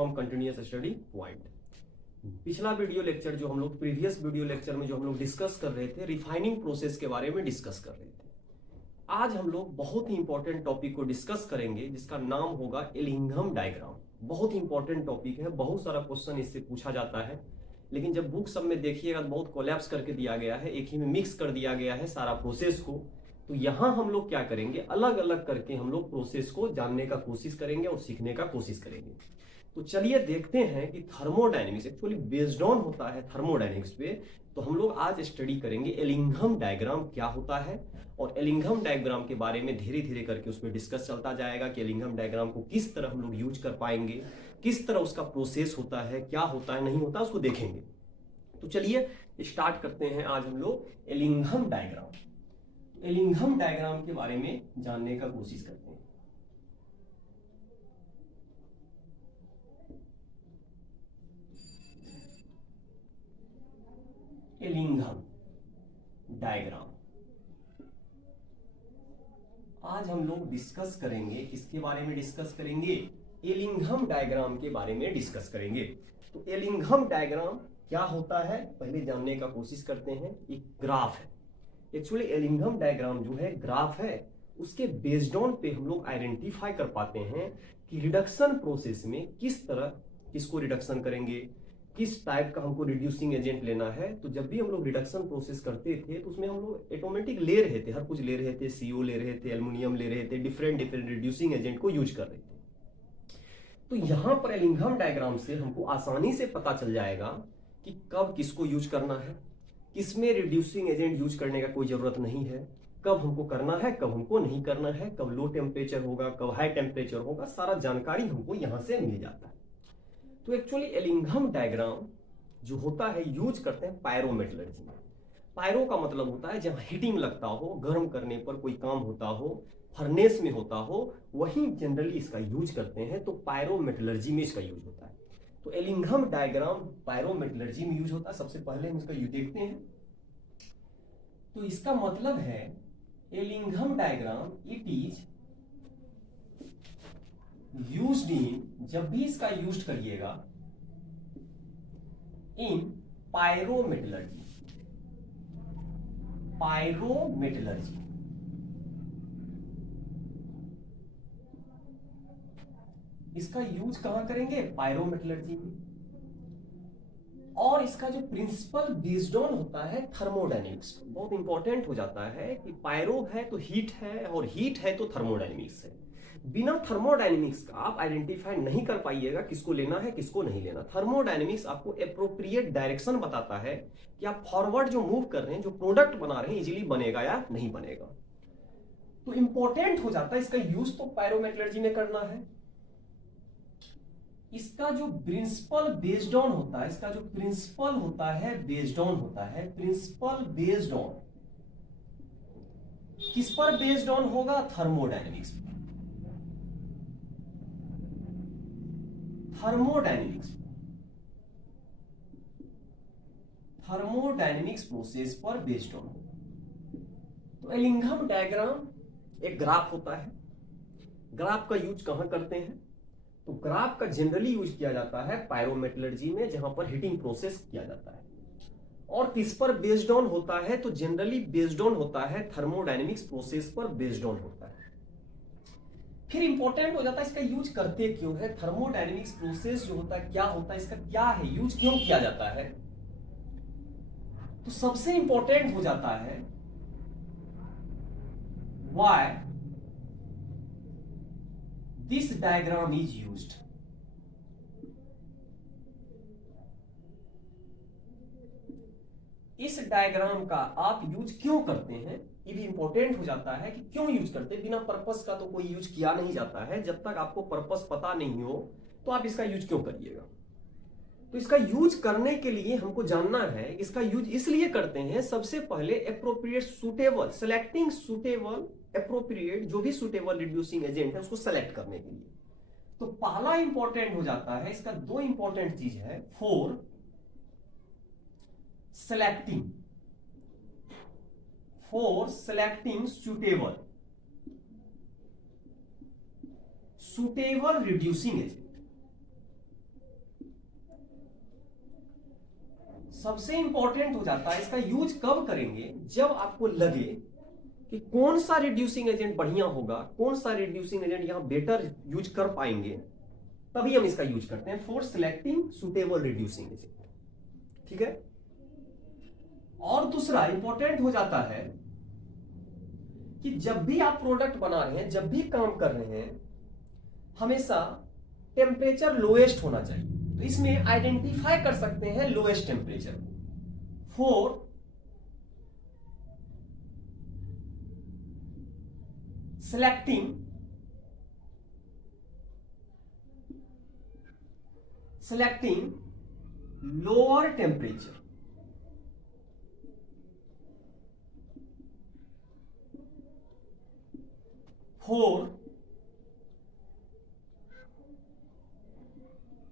From continuous study point. पिछला video lecture जो हम लोग प्रीवियस वीडियो लेक्चर में जो हम लोग डिस्कस कर रहे थे, रिफाइनिंग प्रोसेस के बारे में डिस्कस कर रहे थे। आज हम लोग बहुत ही इंपॉर्टेंट टॉपिक को डिस्कस करेंगे जिसका नाम होगा एलिंघम डायग्राम। बहुत ही इंपॉर्टेंट टॉपिक है, बहुत सारा क्वेश्चन इससे पूछा जाता है, लेकिन जब बुक सब में देखिएगा बहुत कोलैप्स करके दिया गया है, एक ही में मिक्स कर दिया गया है सारा प्रोसेस को। तो यहाँ हम लोग क्या करेंगे, अलग अलग करके हम लोग प्रोसेस को जानने का कोशिश करेंगे और सीखने का कोशिश करेंगे। तो चलिए देखते हैं कि थर्मोडायनेमिक्स एक्चुअली बेस्ड ऑन होता है थर्मोडायनेमिक्स पे। तो हम लोग आज स्टडी करेंगे एलिंघम डायग्राम क्या होता है, और एलिंघम डायग्राम के बारे में धीरे धीरे करके उसमें डिस्कस चलता जाएगा कि एलिंघम डायग्राम को किस तरह हम लोग यूज कर पाएंगे, किस तरह उसका प्रोसेस होता है, क्या होता है नहीं होता, उसको देखेंगे। तो चलिए स्टार्ट करते हैं आज हम लोग एलिंघम डायग्राम। एलिंघम डायग्राम के बारे में जानने का कोशिश करते हैं। एलिंघम डायग्राम आज हम लोग डिस्कस करेंगे, किसके बारे में डिस्कस करेंगे, एलिंघम डायग्राम के बारे में डिस्कस करेंगे। तो एलिंघम डायग्राम क्या होता है पहले जानने का कोशिश करते हैं। एक ग्राफ है, एक्चुअली एलिंघम डायग्राम जो है ग्राफ है, उसके बेस्ड ऑन पे हम लोग आइडेंटिफाई कर पाते हैं कि रिडक्शन प्रोसेस में किस तरह किसको रिडक्शन करेंगे, किस टाइप का हमको रिड्यूसिंग एजेंट लेना है। तो जब भी हम लोग रिडक्शन प्रोसेस करते थे तो उसमें हम लोग ऑटोमेटिक ले रहे थे, हर कुछ ले रहे थे, CO ले रहे थे, एल्युमिनियम ले रहे थे, डिफरेंट डिफरेंट रिड्यूसिंग एजेंट को यूज कर रहे थे। तो यहां पर एलिंघम डायग्राम से हमको आसानी से पता चल जाएगा कि कब किसको यूज करना है, किसमें रिड्यूसिंग एजेंट यूज करने का कोई जरूरत नहीं है, कब हमको करना है, कब हमको नहीं करना है, कब लो टेम्परेचर होगा, कब हाई टेम्परेचर होगा, सारा जानकारी हमको यहां से मिल जाता है। तो एक्चुअली एलिंघम डायग्राम जो होता है यूज करते हैं पायरोमेटलर्जी में। पायरो का मतलब होता है जहां हीटिंग लगता हो, गर्म करने पर कोई काम होता हो, फर्नेस में होता हो, वहीं जनरली इसका यूज करते हैं। तो पायरोमेटलर्जी में इसका यूज होता है। तो एलिंघम डायग्राम पायरोमेटलर्जी में यूज होता है। सबसे पहले हम इसका यूज देखते हैं। तो इसका मतलब है Ellingham diagram it is used in, जब भी इसका यूज करिएगा इन पायरोमेटलर्जी। पायरोमेटलर्जी इसका यूज कहां करेंगे, पायरोमेटलर्जी में। और इसका जो प्रिंसिपल बेस्ड ऑन होता है थर्मोडायनेमिक्स। बहुत इंपॉर्टेंट हो जाता है कि पायरो है तो हीट है, और हीट है तो थर्मोडायनेमिक्स है। बिना थर्मोडायनेमिक्स का आप आइडेंटिफाई नहीं कर पाइएगा किसको लेना है किसको नहीं लेना। थर्मोडायनेमिक्स आपको एप्रोप्रिएट डायरेक्शन बताता है कि आप फॉरवर्ड जो मूव कर रहे हैं, जो प्रोडक्ट बना रहे हैं, इजीली बनेगा या नहीं बनेगा। तो इंपॉर्टेंट हो जाता है इसका यूज तो पायरोमेटलर्जी में करना है। इसका जो प्रिंसिपल बेस्ड ऑन होता है, इसका जो प्रिंसिपल होता है बेस्ड ऑन होता है, प्रिंसिपल बेस्ड ऑन किस पर बेस्ड ऑन होगा, थर्मोडायनेमिक्स पर। थर्मोडायनेमिक्स थर्मोडायनेमिक्स प्रोसेस पर बेस्ड ऑन होगा। तो एलिंघम डायग्राम एक ग्राफ होता है। ग्राफ का यूज कहां करते हैं, तो ग्राफ का जनरली यूज किया जाता है पायरोमेटलर्जी में, जहां पर हीटिंग प्रोसेस किया जाता है। और किस पर बेस्ड ऑन होता है, तो जनरली बेस्ड ऑन होता है थर्मोडायनेमिक्स प्रोसेस पर बेस्ड ऑन होता है। फिर इंपॉर्टेंट हो जाता है इसका यूज करते क्यों है, थर्मोडायनेमिक्स प्रोसेस जो होता है क्या होता है, इसका क्या है, यूज क्यों किया जाता है। तो सबसे इंपॉर्टेंट हो जाता है why this diagram is used. इस डायग्राम का आप यूज क्यों करते हैं, ये भी इंपॉर्टेंट हो जाता है कि क्यों यूज करते हैं। बिना पर्पस का तो कोई यूज किया नहीं जाता है। जब तक आपको पर्पस पता नहीं हो तो आप इसका यूज क्यों करिएगा। तो इसका यूज करने के लिए हमको जानना है, इसका यूज इसलिए करते हैं सबसे पहले appropriate suitable, selecting suitable appropriate, जो भी सुटेबल रिड्यूसिंग एजेंट है उसको सेलेक्ट करने के लिए। तो पहला इंपॉर्टेंट हो जाता है, इसका दो इंपॉर्टेंट चीज है, for selecting suitable reducing agent। सबसे इंपॉर्टेंट हो जाता है, इसका यूज कब करेंगे, जब आपको लगे कि कौन सा रिड्यूसिंग एजेंट बढ़िया होगा, कौन सा रिड्यूसिंग एजेंट यहां बेटर यूज कर पाएंगे, तभी हम इसका यूज करते हैं for selecting suitable reducing agent. ठीक है। और दूसरा इंपॉर्टेंट हो जाता है कि जब भी आप प्रोडक्ट बना रहे हैं, जब भी काम कर रहे हैं, हमेशा टेम्परेचर लोएस्ट होना चाहिए। तो इसमें आइडेंटिफाई कर सकते हैं lowest temperature for selecting lower temperature for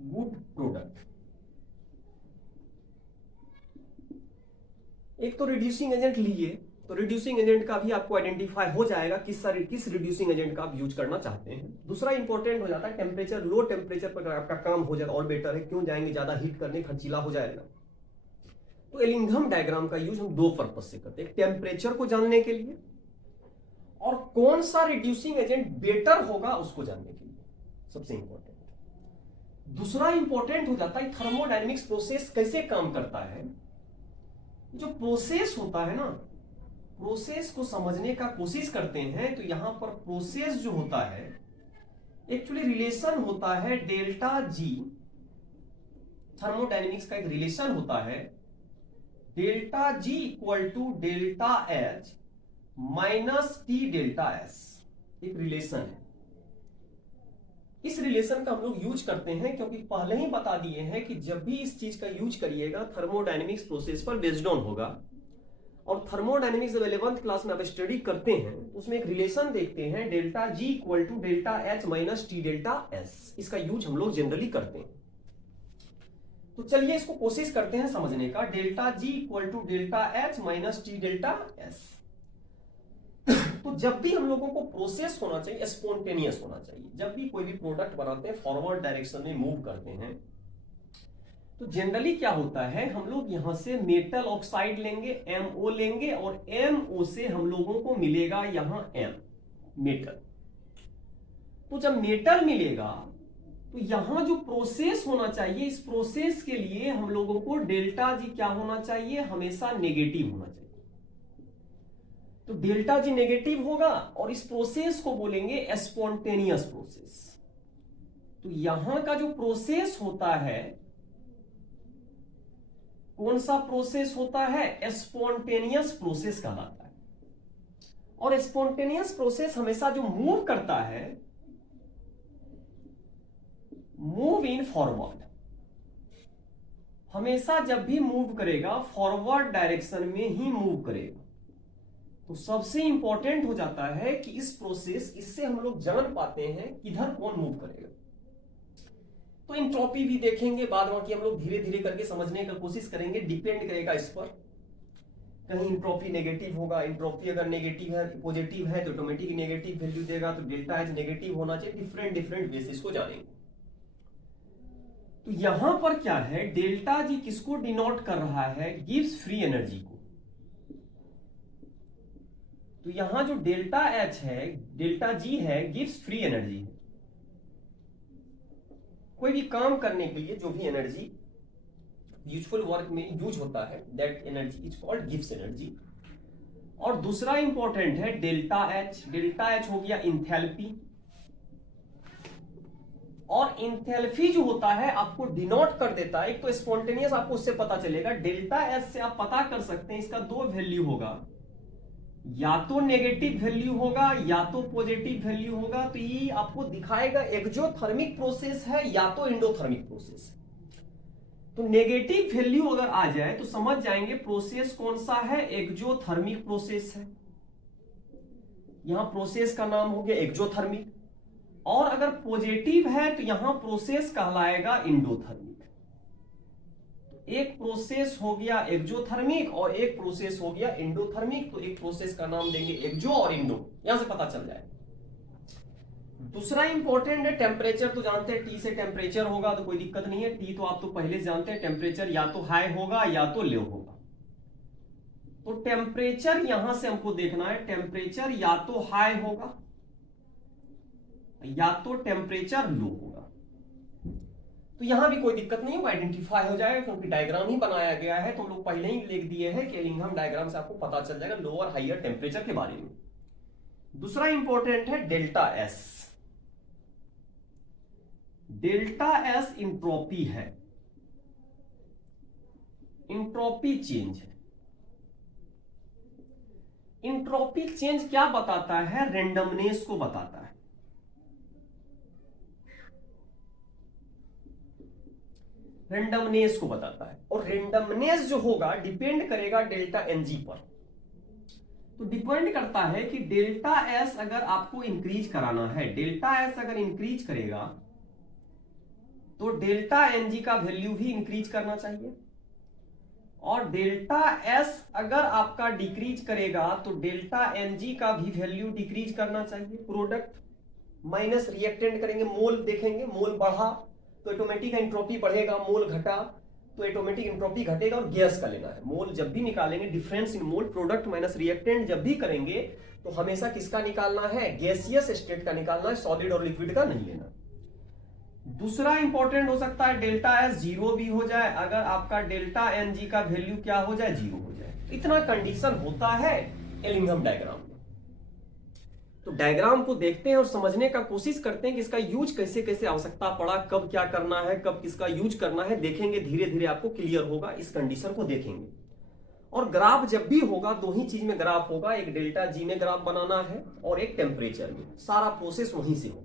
good product। एक तो रिड्यूसिंग एजेंट लिए, तो रिड्यूसिंग एजेंट का भी आपको आइडेंटिफाई हो जाएगा किस रिड्यूसिंग एजेंट का आप यूज करना चाहते हैं। दूसरा इंपॉर्टेंट हो जाता है टेम्परेचर, लो टेम्परेचर पर आपका काम हो जाए और बेटर है, क्यों जाएंगे ज्यादा हीट करने, खर्चीला हो जाएगा। तो एलिंघम डायग्राम का यूज हम दो पर्पज से करते हैं, टेम्परेचर को जानने के लिए और कौन सा रिड्यूसिंग एजेंट बेटर होगा उसको जानने के लिए, सबसे इंपॉर्टेंट। दूसरा इंपॉर्टेंट हो जाता है थर्मोडायनेमिक्स प्रोसेस कैसे काम करता है। जो प्रोसेस होता है ना, प्रोसेस को समझने का कोशिश करते हैं, तो यहां पर प्रोसेस जो होता है एक्चुअली रिलेशन होता है डेल्टा जी, थर्मोडायनेमिक्स का एक रिलेशन होता है delta G equal to delta H minus T delta S, एक रिलेशन है। इस रिलेशन का हम लोग यूज करते हैं क्योंकि पहले ही बता दिए हैं कि जब भी इस चीज का यूज करिएगा थर्मोडायनेमिक्स प्रोसेस पर बेस्ड ऑन होगा। और थर्मोडायनेमिक्स जब 11th क्लास में आप स्टडी करते हैं उसमें एक रिलेशन देखते हैं delta G equal to delta H minus T delta S, इसका यूज हम लोग जनरली करते हैं। तो चलिए इसको कोशिश करते हैं समझने का, delta G equal to delta H minus T delta S. तो जब भी हम लोगों को प्रोसेस होना चाहिए, स्पॉन्टेनियस होना चाहिए। जब भी कोई भी प्रोडक्ट बनाते हैं, फॉरवर्ड डायरेक्शन में मूव करते हैं, तो जनरली क्या होता है, हम लोग यहां से मेटल ऑक्साइड लेंगे, MO लेंगे, और MO से हम लोगों को मिलेगा यहां M, मेटल। तो जब मेटल मिलेगा तो यहां जो प्रोसेस होना चाहिए, इस प्रोसेस के लिए हम लोगों को डेल्टा जी क्या होना चाहिए, हमेशा नेगेटिव होना चाहिए। तो डेल्टा जी नेगेटिव होगा और इस प्रोसेस को बोलेंगे स्पॉन्टेनियस प्रोसेस। तो यहां का जो प्रोसेस होता है, कौन सा प्रोसेस होता है, स्पॉन्टेनियस प्रोसेस कहलाता है। और स्पॉन्टेनियस प्रोसेस हमेशा जो मूव करता है, मूव इन फॉरवर्ड, हमेशा जब भी मूव करेगा फॉरवर्ड डायरेक्शन में ही मूव करेगा। तो सबसे इंपॉर्टेंट हो जाता है कि इस प्रोसेस, इससे हम लोग जान पाते हैं किधर कौन मूव करेगा। तो इंट्रोपी भी देखेंगे, बाद बाकी हम लोग धीरे धीरे करके समझने का कोशिश करेंगे, डिपेंड करेगा इस पर। कहीं इंट्रोपी नेगेटिव होगा, इंट्रोपी अगर नेगेटिव है, पॉजिटिव है तो ऑटोमेटिक नेगेटिव वैल्यू देगा, तो डेल्टा एच नेगेटिव होना चाहिए। डिफरेंट बेसिस को जानेंगे। तो यहां पर क्या है, डेल्टा जी किसको डिनोट कर रहा है, गिव्स फ्री एनर्जी को। तो यहां जो डेल्टा एच है, डेल्टा जी है, गिव्स फ्री एनर्जी है। कोई भी काम करने के लिए जो भी एनर्जी यूजफुल वर्क में यूज होता है, that energy is called gives energy. और दूसरा इंपॉर्टेंट है डेल्टा एच। डेल्टा एच हो गया इंथैल्पी, और इंथैल्पी जो होता है आपको डिनोट कर देता है, एक तो स्पॉन्टेनियस आपको उससे पता चलेगा, डेल्टा एच से आप पता कर सकते हैं इसका दो वैल्यू होगा, या तो नेगेटिव वैल्यू होगा या तो पॉजिटिव वैल्यू होगा। तो ये आपको दिखाएगा एक्सोथर्मिक प्रोसेस है या तो एंडोथर्मिक प्रोसेस है। तो नेगेटिव वैल्यू अगर आ जाए तो समझ जाएंगे प्रोसेस कौन सा है, एक्सोथर्मिक प्रोसेस है। यहां प्रोसेस का नाम हो गया एक्सोथर्मिक। और अगर पॉजिटिव है तो यहां प्रोसेस कहलाएगा एंडोथर्मिक। एक प्रोसेस हो गया एक्सोथर्मिक और एक प्रोसेस हो गया एंडोथर्मिक। तो एक प्रोसेस का नाम देंगे एक्सो और एंडो, यहां से पता चल जाए। दूसरा इंपॉर्टेंट है टेम्परेचर। तो जानते हैं टी से टेम्परेचर होगा तो कोई दिक्कत नहीं है, टी तो आप तो पहले से जानते हैं, टेम्परेचर या तो हाई होगा या तो लो होगा। तो टेम्परेचर यहां से हमको देखना है, टेम्परेचर या तो हाई होगा या तो टेम्परेचर लो होगा। तो यहां भी कोई दिक्कत नहीं है, वो आइडेंटिफाई हो जाएगा क्योंकि डायग्राम ही बनाया गया है। तो हम लोग पहले ही लिख दिए हैं कि एलिंघम डायग्राम से आपको पता चल जाएगा लोअर हायर टेम्परेचर के बारे में। दूसरा इंपॉर्टेंट है delta S. Delta S entropy है, इंट्रोपी चेंज है। इंट्रोपी चेंज क्या बताता है? रेंडमनेस को बताता है। रेंडमनेस को बताता है, और रेंडमनेस जो होगा डिपेंड करेगा डेल्टा एनजी पर। तो डिपेंड करता है कि डेल्टा एस अगर आपको इंक्रीज कराना है, डेल्टा एस अगर इंक्रीज करेगा तो डेल्टा एनजी का वैल्यू भी इंक्रीज करना चाहिए, और डेल्टा एस अगर आपका डिक्रीज करेगा तो डेल्टा एनजी का भी वैल्यू डिक्रीज करना चाहिए। प्रोडक्ट माइनस रिएक्टेंट करेंगे, मोल देखेंगे, मोल बढ़ा तो ऑटोमेटिक एंट्रोपी बढ़ेगा, मोल घटा तो ऑटोमेटिक एंट्रोपी घटेगा। और गैस का लेना है, मोल जब भी निकालेंगे difference in mole, product minus reactant जब भी करेंगे तो हमेशा किसका निकालना है? गैसियस स्टेट का निकालना है, सॉलिड और लिक्विड का नहीं लेना। दूसरा इंपॉर्टेंट हो सकता है डेल्टा एस जीरो भी हो जाए, अगर आपका डेल्टा एन जी का वैल्यू क्या हो जाए? जीरो हो जाए। इतना कंडीशन होता है एलिंघम डायग्राम में। तो डायग्राम को देखते हैं और समझने का कोशिश करते हैं कि इसका यूज कैसे कैसे आवश्यकता पड़ा, कब क्या करना है, कब किसका यूज करना है, देखेंगे धीरे धीरे आपको क्लियर होगा। इस कंडीशन को देखेंगे। और ग्राफ जब भी होगा दो ही चीज में ग्राफ होगा, एक डेल्टा जी में ग्राफ बनाना है और एक टेम्परेचर में, सारा प्रोसेस वहीं से होगा।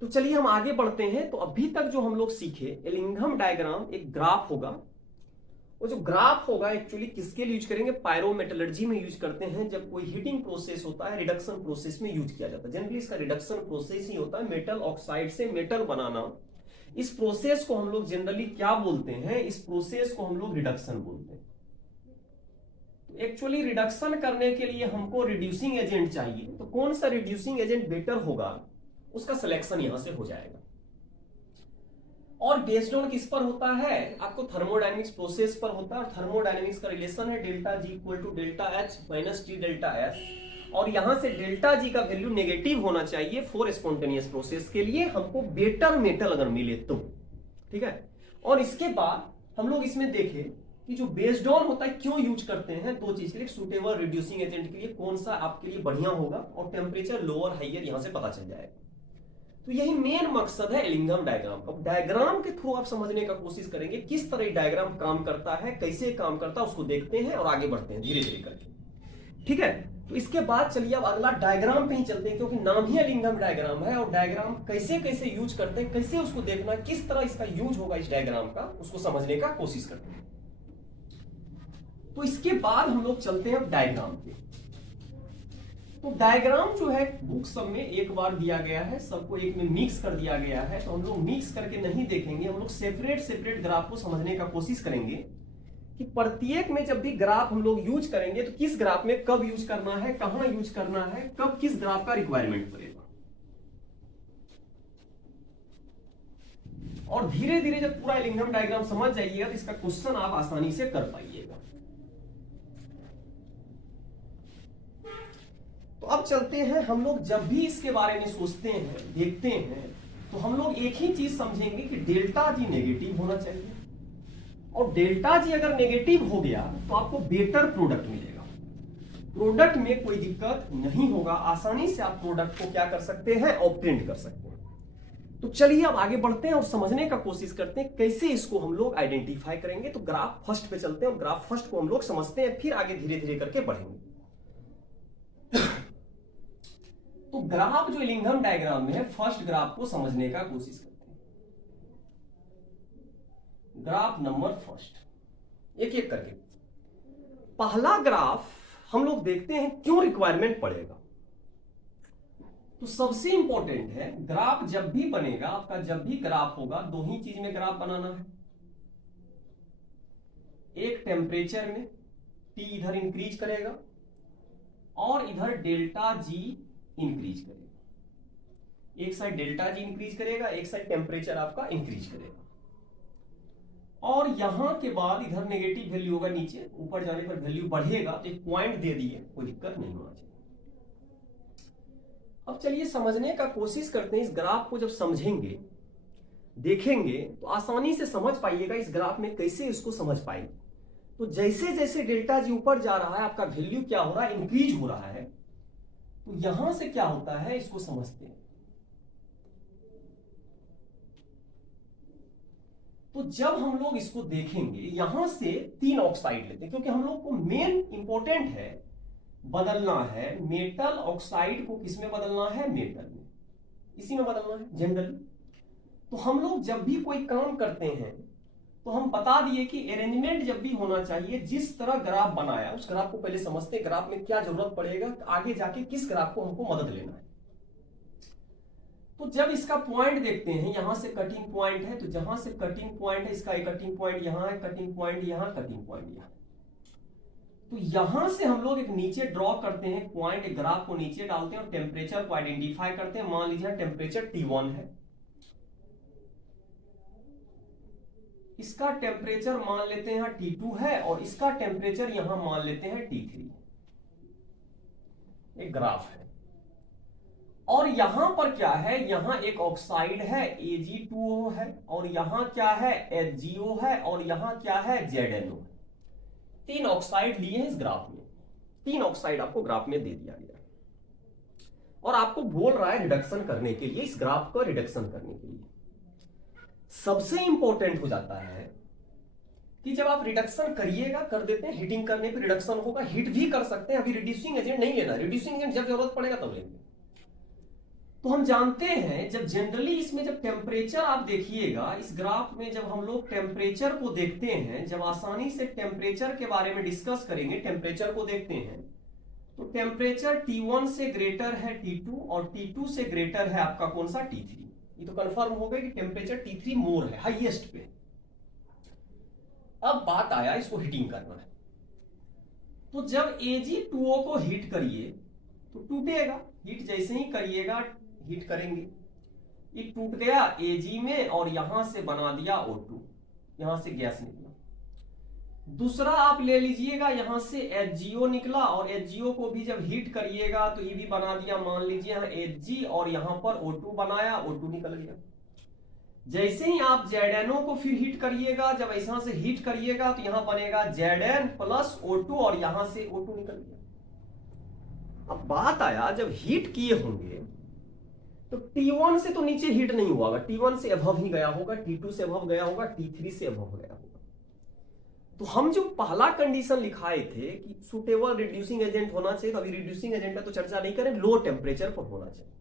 तो चलिए हम आगे बढ़ते हैं। तो अभी तक जो हम लोग सीखे, एलिंघम डायग्राम एक ग्राफ होगा। वो जो ग्राफ होगा एक्चुअली किसके लिए यूज करेंगे? पायरोमेटलर्जी में यूज करते हैं, जब कोई हीटिंग प्रोसेस होता है, रिडक्शन प्रोसेस में यूज किया जाता है। जनरली इसका रिडक्शन प्रोसेस ही होता है, मेटल ऑक्साइड से मेटल बनाना। इस प्रोसेस को हम लोग जनरली क्या बोलते हैं? इस प्रोसेस को हम लोग रिडक्शन बोलते हैं। तो एक्चुअली रिडक्शन करने के लिए हमको रिड्यूसिंग एजेंट चाहिए। तो कौन सा रिड्यूसिंग एजेंट बेटर होगा, उसका सिलेक्शन यहां से हो जाएगा। और बेस्ड ऑन किस पर होता है? आपको थर्मोडायनेमिक्स प्रोसेस पर होता है। और थर्मोडायनेमिक्स का रिलेशन है delta G equal to delta H minus T delta S. और यहां से डेल्टा जी का वैल्यू नेगेटिव होना चाहिए फॉर स्पॉन्टेनियस प्रोसेस के लिए, हमको बेटर मेटल अगर मिले तो। ठीक है। और इसके बाद हम लोग इसमें देखें कि जो बेस्ड ऑन होता है क्यों यूज करते हैं, दो चीज के लिए, सुटेबल रिड्यूसिंग एजेंट के लिए कौन सा आपके लिए बढ़िया होगा, और टेम्परेचर लोअर हाइयर यहां से पता चल जाएगा। तो यही मेन मकसद है एलिंघम डायग्राम का। डायग्राम के थ्रू आप समझने का कोशिश करेंगे किस तरह डायग्राम काम करता है, कैसे काम करता है, उसको देखते हैं और आगे बढ़ते हैं धीरे धीरे करके। ठीक है। तो इसके बाद चलिए अब अगला डायग्राम पे ही चलते हैं, क्योंकि नाम ही एलिंघम डायग्राम है। और डायग्राम कैसे कैसे यूज करते हैं, कैसे उसको देखना, किस तरह इसका यूज होगा इस डायग्राम का, उसको समझने का कोशिश करते हैं। तो इसके बाद हम लोग चलते हैं अब डायग्राम पे। तो डायग्राम जो है बुक सब में एक बार दिया गया है, सबको एक में मिक्स कर दिया गया है। तो हम लोग मिक्स करके नहीं देखेंगे, हम लोग सेपरेट सेपरेट ग्राफ को समझने का कोशिश करेंगे कि प्रत्येक में जब भी ग्राफ हम लोग यूज करेंगे तो किस ग्राफ में कब यूज करना है, कहां यूज करना है, कब किस ग्राफ का रिक्वायरमेंट पड़ेगा। और धीरे धीरे जब पूरा एलिंघम डायग्राम समझ जाइएगा तो इसका क्वेश्चन आप आसानी से कर पाइएगा। तो अब चलते हैं, हम लोग जब भी इसके बारे में सोचते हैं, देखते हैं, तो हम लोग एक ही चीज समझेंगे कि डेल्टा जी नेगेटिव होना चाहिए। और डेल्टा जी अगर नेगेटिव हो गया तो आपको बेटर प्रोडक्ट मिलेगा, प्रोडक्ट में कोई दिक्कत नहीं होगा, आसानी से आप प्रोडक्ट को क्या कर सकते हैं, ऑब्टेन कर सकते हैं। तो चलिए अब आगे बढ़ते हैं और समझने का कोशिश करते हैं कैसे इसको हम लोग आइडेंटिफाई करेंगे। तो ग्राफ फर्स्ट पे चलते हैं और ग्राफ फर्स्ट को हम लोग समझते हैं, फिर आगे धीरे धीरे करके बढ़ेंगे। तो ग्राफ जो एलिंघम डायग्राम में है, फर्स्ट ग्राफ को समझने का कोशिश करते हैं। ग्राफ नंबर फर्स्ट, एक एक करके। पहला ग्राफ हम लोग देखते हैं क्यों रिक्वायरमेंट पड़ेगा। तो सबसे इंपॉर्टेंट है, ग्राफ जब भी बनेगा आपका, जब भी ग्राफ होगा दो ही चीज में ग्राफ बनाना है। एक टेम्परेचर में टी इधर इंक्रीज करेगा और इधर डेल्टा जी इंक्रीज करेगा। एक साइड डेल्टा जी इंक्रीज करेगा, एक साइड टेम्परेचर आपका इंक्रीज करेगा। और यहां के बाद इधर नेगेटिव वैल्यू होगा, नीचे ऊपर जाने पर वैल्यू बढ़ेगा, तो एक पॉइंट दे दिए, कोई दिक्कत नहीं होना चाहिए। अब चलिए समझने का कोशिश करते हैं। इस ग्राफ को जब समझेंगे, देखेंगे, तो आसानी से समझ पाइएगा इस ग्राफ में कैसे इसको समझ पाएंगे। तो जैसे जैसे डेल्टा जी ऊपर जा रहा है, आपका वैल्यू क्या हो रहा है, इंक्रीज हो रहा है। तो यहां से क्या होता है इसको समझते हैं। तो जब हम लोग इसको देखेंगे, यहां से 3 ऑक्साइड लेते हैं, क्योंकि हम लोग को मेन इंपॉर्टेंट है, बदलना है मेटल ऑक्साइड को। किसमें बदलना है, मेटल में, इसी में बदलना है जनरली। तो हम लोग जब भी कोई काम करते हैं, तो हम बता दिए कि अरेंजमेंट जब भी होना चाहिए, जिस तरह ग्राफ बनाया उस ग्राफ को पहले समझते हैं, ग्राफ में क्या जरूरत पड़ेगा, आगे जाके किस ग्राफ को हमको मदद लेना है। तो जब इसका पॉइंट देखते हैं, यहां से कटिंग पॉइंट है, तो जहां से कटिंग पॉइंट है, इसका एक कटिंग पॉइंट यहां है, कटिंग पॉइंट यहां, कटिंग पॉइंट यहां। तो यहां से हम लोग एक नीचे ड्रॉ करते हैं पॉइंट, एक ग्राफ को नीचे डालते हैं और टेम्परेचर को आइडेंटिफाई करते हैं। मान लीजिए टेम्परेचर T1 है, इसका टेम्परेचर मान लेते हैं यहां T2 है, और इसका टेम्परेचर यहां मान लेते हैं T3। एक ग्राफ है, और यहां पर क्या है, यहां एक ऑक्साइड है Ag2O है, और यहां क्या है HgO है, और यहां क्या है ZnO है। 3 ऑक्साइड लिए हैं इस ग्राफ में, 3 ऑक्साइड आपको ग्राफ में दे दिया गया, और आपको बोल रहा है रिडक्शन करने के लिए, इस ग्राफ का रिडक्शन करने के लिए। सबसे इंपॉर्टेंट हो जाता है कि जब आप रिडक्शन करिएगा, कर देते हैं, हीटिंग करने पे रिडक्शन होगा, हीट भी कर सकते हैं, अभी रिड्यूसिंग एजेंट नहीं लेना, रिड्यूसिंग एजेंट जब जरूरत पड़ेगा तब लेंगे। तो हम जानते हैं जब जनरली इसमें जब टेम्परेचर आप देखिएगा, इस ग्राफ में जब हम लोग टेम्परेचर को देखते हैं, जब आसानी से टेम्परेचर के बारे में डिस्कस करेंगे, टेम्परेचर को देखते हैं, तो टेम्परेचर T1 से ग्रेटर है T2, और T2 से ग्रेटर है आपका कौन सा T3। ये तो कंफर्म हो गया कि टेम्परेचर T3 मोर है, हाईएस्ट पे। अब बात आया इसको हीटिंग करना है, तो जब Ag2O को हीट करिए तो टूटेगा, हीट जैसे ही करिएगा, हीट करेंगे, ये टूट गया Ag में, और यहां से बना दिया O2, यहां से गैस निकला। दूसरा आप ले लीजिएगा, यहां से HgO निकला, और HgO को भी जब हीट करिएगा तो ये भी बना दिया, मान लीजिए यहां Hg, और यहां पर O2 बनाया, O2 निकल गया। जैसे ही आप ZnO को फिर हीट करिएगा, जब ऐसा से हीट करिएगा तो यहां बनेगा Zn प्लस O2, और यहां से O2 निकल गया। अब बात आया, जब हीट किए होंगे तो T1 से तो नीचे हीट नहीं हुआ होगा, T1 से अबव ही गया होगा, T2 से अबव गया होगा, T3 से अबव गया होगा। तो हम जो पहला कंडीशन लिखाए थे कि सुटेबल रिड्यूसिंग एजेंट होना चाहिए, तो अभी रिड्यूसिंग एजेंट का तो चर्चा नहीं करें, लो टेम्परेचर पर होना चाहिए।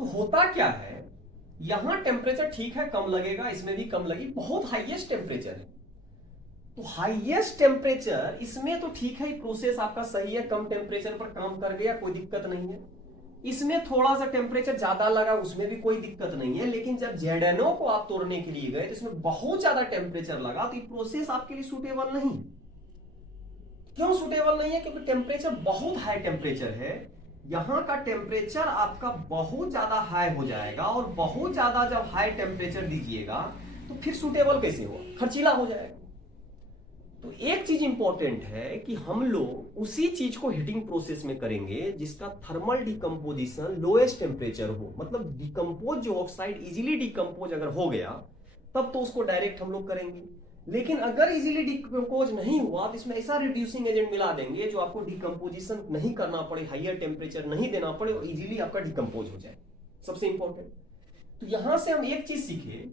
तो होता क्या है, यहां टेम्परेचर ठीक है, कम लगेगा, इसमें भी कम लगी, बहुत हाईएस्ट टेम्परेचर है। तो हाईएस्ट टेम्परेचर इसमें तो ठीक है, प्रोसेस आपका सही है, कम टेम्परेचर पर काम कर गया, कोई दिक्कत नहीं है। इसमें थोड़ा सा टेम्परेचर ज्यादा लगा, उसमें भी कोई दिक्कत नहीं है। लेकिन जब ZnO को आप तोड़ने के लिए गए तो इसमें बहुत ज्यादा टेम्परेचर लगा, तो ये प्रोसेस आपके लिए सुटेबल नहीं। क्यों सुटेबल नहीं है, क्योंकि टेम्परेचर बहुत हाई टेम्परेचर है, यहां का टेम्परेचर आपका बहुत ज्यादा हाई हो जाएगा, और बहुत ज्यादा जब हाई टेम्परेचर दीजिएगा तो फिर सुटेबल कैसे हो, खर्चीला हो जाएगा। तो एक चीज इंपॉर्टेंट है कि हम लोग उसी चीज को हीटिंग प्रोसेस में करेंगे जिसका थर्मल डिकम्पोजिशन लोएस्ट टेम्परेचर हो, मतलब डिकम्पोज जो ऑक्साइड इजीली डिकम्पोज अगर हो गया तब तो उसको डायरेक्ट हम लोग करेंगे। लेकिन अगर इजीली डिकम्पोज नहीं हुआ तो इसमें ऐसा रिड्यूसिंग एजेंट मिला देंगे जो आपको डिकम्पोजिशन नहीं करना पड़े, हाइयर टेम्परेचर नहीं देना पड़े, और इजीली आपका डिकम्पोज हो जाए, सबसे इंपॉर्टेंट। तो यहां से हम एक चीज सीखे,